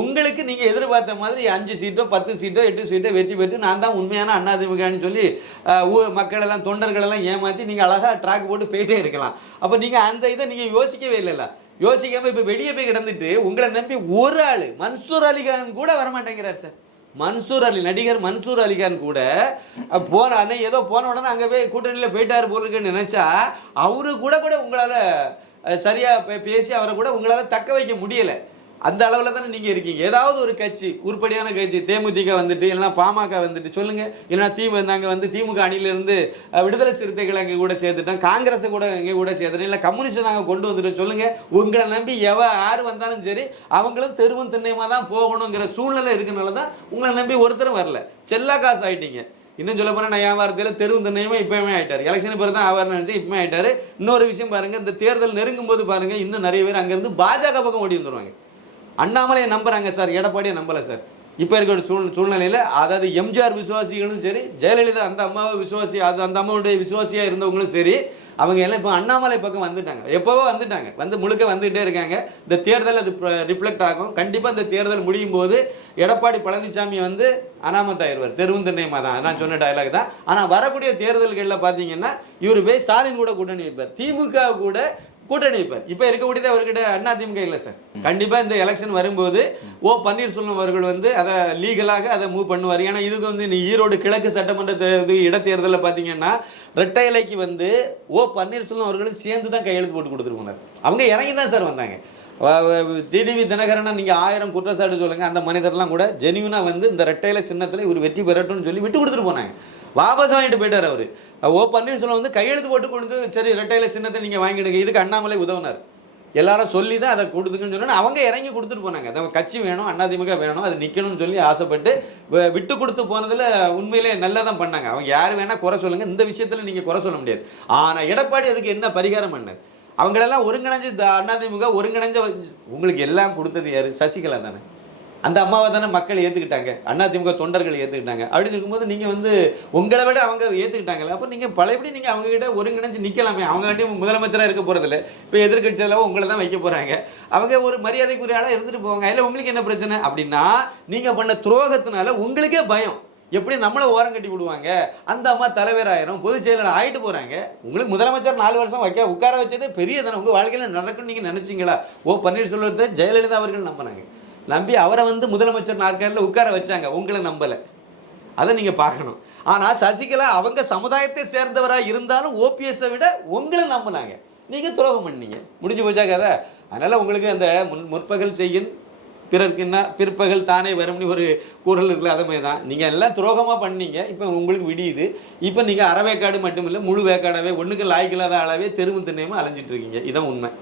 உங்களுக்கு நீங்கள் எதிர்பார்த்த மாதிரி அஞ்சு சீட்டோ பத்து சீட்டோ எட்டு சீட்டோ வெற்றி பெற்று நான் தான் உண்மையான அண்ணாதிமுகன்னு சொல்லி மக்களெல்லாம் தொண்டர்களெல்லாம் ஏமாற்றி நீங்கள் அழகாக ட்ராக் போட்டு போயிட்டே இருக்கலாம். அப்போ நீங்கள் அந்த இதை நீங்கள் யோசிக்கவே இல்லைல்ல. யோசிக்காமல் இப்போ வெளியே போய் கிடந்துட்டு உங்களை நம்பி ஒரு ஆள் மன்சூர் அலிகான் கூட வரமாட்டேங்கிறார் சார். மன்சூர் அலி நடிகர் மன்சூர் அலிகான் கூட போன அன்னை ஏதோ போன உடனே அங்கே போய் கூட்டணியில் போயிட்டாரு போல இருக்குன்னு அவரு கூட கூட உங்களால் சரியாக பேசி அவரை கூட உங்களால் தக்க வைக்க முடியலை. அந்த அளவில் தானே நீங்கள் இருக்கீங்க. ஏதாவது ஒரு கட்சி உருப்படியான கட்சி தேமுதிக வந்துட்டு இல்லைன்னா பாமக வந்துட்டு சொல்லுங்கள் இல்லைன்னா திமுக நாங்கள் வந்து திமுக அணியிலேருந்து விடுதலை சிறுத்தைகளை அங்கே கூட சேர்த்துட்டோம் காங்கிரஸை கூட இங்கே கூட சேர்த்துட்டோம் இல்லை கம்யூனிஸ்ட்டை நாங்கள் கொண்டு வந்துட்டோம். சொல்லுங்கள் உங்களை நம்பி எவ யார் வந்தாலும் சரி அவங்களும் தெருவும் திண்ணையமாக தான் போகணுங்கிற சூழ்நிலை இருக்கனால தான் உங்களை நம்பி ஒருத்தரும் வரல. செல்லா காசு ஆகிட்டீங்க இன்னும் சொல்ல போனால் நான் என் தெருவும் திண்ணையுமே இப்போயுமே ஆயிட்டார். எலெக்ஷன் பிறகு தான் அவர் நினச்சி இப்போமே ஆகிட்டார் இன்னொரு விஷயம் பாருங்கள் இந்த தேர்தல் நெருங்கும் போது பாருங்கள் இன்னும் நிறைய பேர் அங்கேருந்து பாஜக பக்கம் ஓடி வந்துடுவாங்க அண்ணாமலையை நம்புறாங்க சார் எடப்பாடியை நம்பலை சார். இப்போ இருக்கிற சூழ் சூழ்நிலையில் அதாவது எம்ஜிஆர் விசுவாசிகளும் சரி ஜெயலலிதா அந்த அம்மாவை விசுவாசி அது அந்த அம்மாவுடைய விசுவாசியாக இருந்தவங்களும் சரி அவங்க எல்லாம் இப்போ அண்ணாமலை பக்கம் வந்துட்டாங்க. எப்போவோ வந்துட்டாங்க. வந்து முழுக்க வந்துகிட்டே இருக்காங்க. இந்த தேர்தல் அது ரிஃப்ளெக்ட் ஆகும். கண்டிப்பாக இந்த தேர்தல் முடியும் போது எடப்பாடி பழனிசாமி வந்து அனாமத் ஆயிடுவார் திண்ணையமாக தான். நான் சொன்ன டயலாக் தான். ஆனால் வரக்கூடிய தேர்தல்களில் பார்த்தீங்கன்னா இவர் போய் ஸ்டாலின் கூட கூட்டணி வைப்பார். திமுக கூட கூட்டணி வைப்பார். இப்போ இருக்கக்கூடியது அவர்கிட்ட அண்ணா திமுக இல்லை சார். கண்டிப்பாக இந்த எலெக்ஷன் வரும்போது ஓ பன்னீர்செல்வம் அவர்கள் வந்து அதை லீகலாக அதை மூவ் பண்ணுவார். ஏன்னா இதுக்கு வந்து நீ ஈரோடு கிழக்கு சட்டமன்ற தே- இடைத்தேர்தலில் பார்த்தீங்கன்னா ரெட்டை இலைக்கு வந்து ஓ பன்னீர்செல்வம் அவர்களும் சேர்ந்து தான் கையெழுத்து போட்டு கொடுத்துருக்கோம் அவங்க இறங்கி தான் சார் வந்தாங்க. டிடிவி தினகரனை நீங்கள் ஆயிரம் குற்றச்சாட்டு சொல்லுங்கள் அந்த மனிதர்லாம் கூட ஜெனியூனாக வந்து இந்த ரெட்டையில சின்னத்தில் இவர் வெற்றி பெறட்டும்னு சொல்லி விட்டு கொடுத்துட்டு போனாங்க. வாபஸ் வாங்கிட்டு போயிட்டார் அவர். ஓ பன்னீர்செல்வம் வந்து கையெழுத்து போட்டு கொடுத்து சரி ரெட்டையில சின்னத்தை நீங்கள் வாங்கிடுங்க. இதுக்கு அண்ணாமலை உதவினார். எல்லாரும் சொல்லி தான் அதை கொடுத்துக்குன்னு சொன்னால் அவங்க இறங்கி கொடுத்துட்டு போனாங்க. நம்ம கட்சி வேணும் அதிமுக வேணும் அது நிற்கணும்னு சொல்லி ஆசைப்பட்டு விட்டு கொடுத்து போனதில் உண்மையிலே நல்லா தான் பண்ணாங்க. அவங்க யார் வேணால் குறை சொல்லுங்கள் இந்த விஷயத்தில் நீங்கள் குறை சொல்ல முடியாது. ஆனால் எடப்பாடி அதுக்கு என்ன பரிகாரம் பண்ணார்? அவங்களெல்லாம் ஒருங்கிணைஞ்சு த- அதிமுக ஒருங்கிணைஞ்ச உங்களுக்கு எல்லாம் கொடுத்தது யார்? சசிகலா தானே. அந்த அம்மாவை தானே மக்கள் ஏற்றுக்கிட்டாங்க அதிமுக தொண்டர்கள் ஏற்றுக்கிட்டாங்க அப்படின்னு இருக்கும்போது நீங்கள் வந்து உங்களை விட அவங்க ஏற்றுக்கிட்டாங்கல்ல அப்போ நீங்கள் பழையபடி நீங்கள் அவங்ககிட்ட ஒருங்கிணைஞ்சு நிற்கலாமே அவங்க வேண்டிய முதலமைச்சராக இருக்க போகிறதில்ல இப்போ எதிர்கட்சியில் உங்களை தான் வைக்க போகிறாங்க அவங்க ஒரு மரியாதைக்குரிய ஆளாக இருந்துட்டு போவாங்க. இல்லை உங்களுக்கு என்ன பிரச்சனை? அப்படின்னா நீங்கள் பண்ண துரோகத்தினால உங்களுக்கே பயம். எப்படி நம்மளை ஓரம் கட்டி விடுவாங்க? அந்த அம்மா தலைவர் ஆயிரும் பொதுச் செயலாளர் ஆகிட்டு போகிறாங்க உங்களுக்கு முதலமைச்சர் நாலு வருஷம் வைக்க உட்கார வச்சதே பெரிய தானே. உங்கள் வாழ்க்கையில் நடக்கும்னு நீங்கள் நினச்சிங்களா? ஓ பன்னீர்செல்வத்தை ஜெயலலிதா அவர்கள் நம்பினாங்க. நம்பி அவரை வந்து முதலமைச்சர் நாற்காலில் உட்கார வச்சாங்க. உங்களை நம்பலை. அதை நீங்கள் பார்க்கணும். ஆனால் சசிகலா அவங்க சமுதாயத்தை சேர்ந்தவராக இருந்தாலும் ஓபிஎஸை விட உங்களை நம்பினாங்க. நீங்கள் துரோகம் பண்ணீங்க. முடிஞ்சு போச்சா கதை? அதனால் உங்களுக்கு அந்த முன் முற்பகல் செய்யின் பிறருக்கு என்ன பிற்பகல் தானே வரும்னு ஒரு கூறல் இருக்குல்ல அதை மாதிரி தான். நீங்கள் எல்லாம் துரோகமாக பண்ணீங்க இப்போ உங்களுக்கு விடியுது. இப்போ நீங்கள் அரை வேக்காடு மட்டும் இல்லை முழு வேக்காடாகவே ஒன்றுக்கு லாய்க்கில்லாத அளவே தெருவு திண்ணையமாக அலைஞ்சிட்டு இருக்கீங்க. இதான் உண்மை.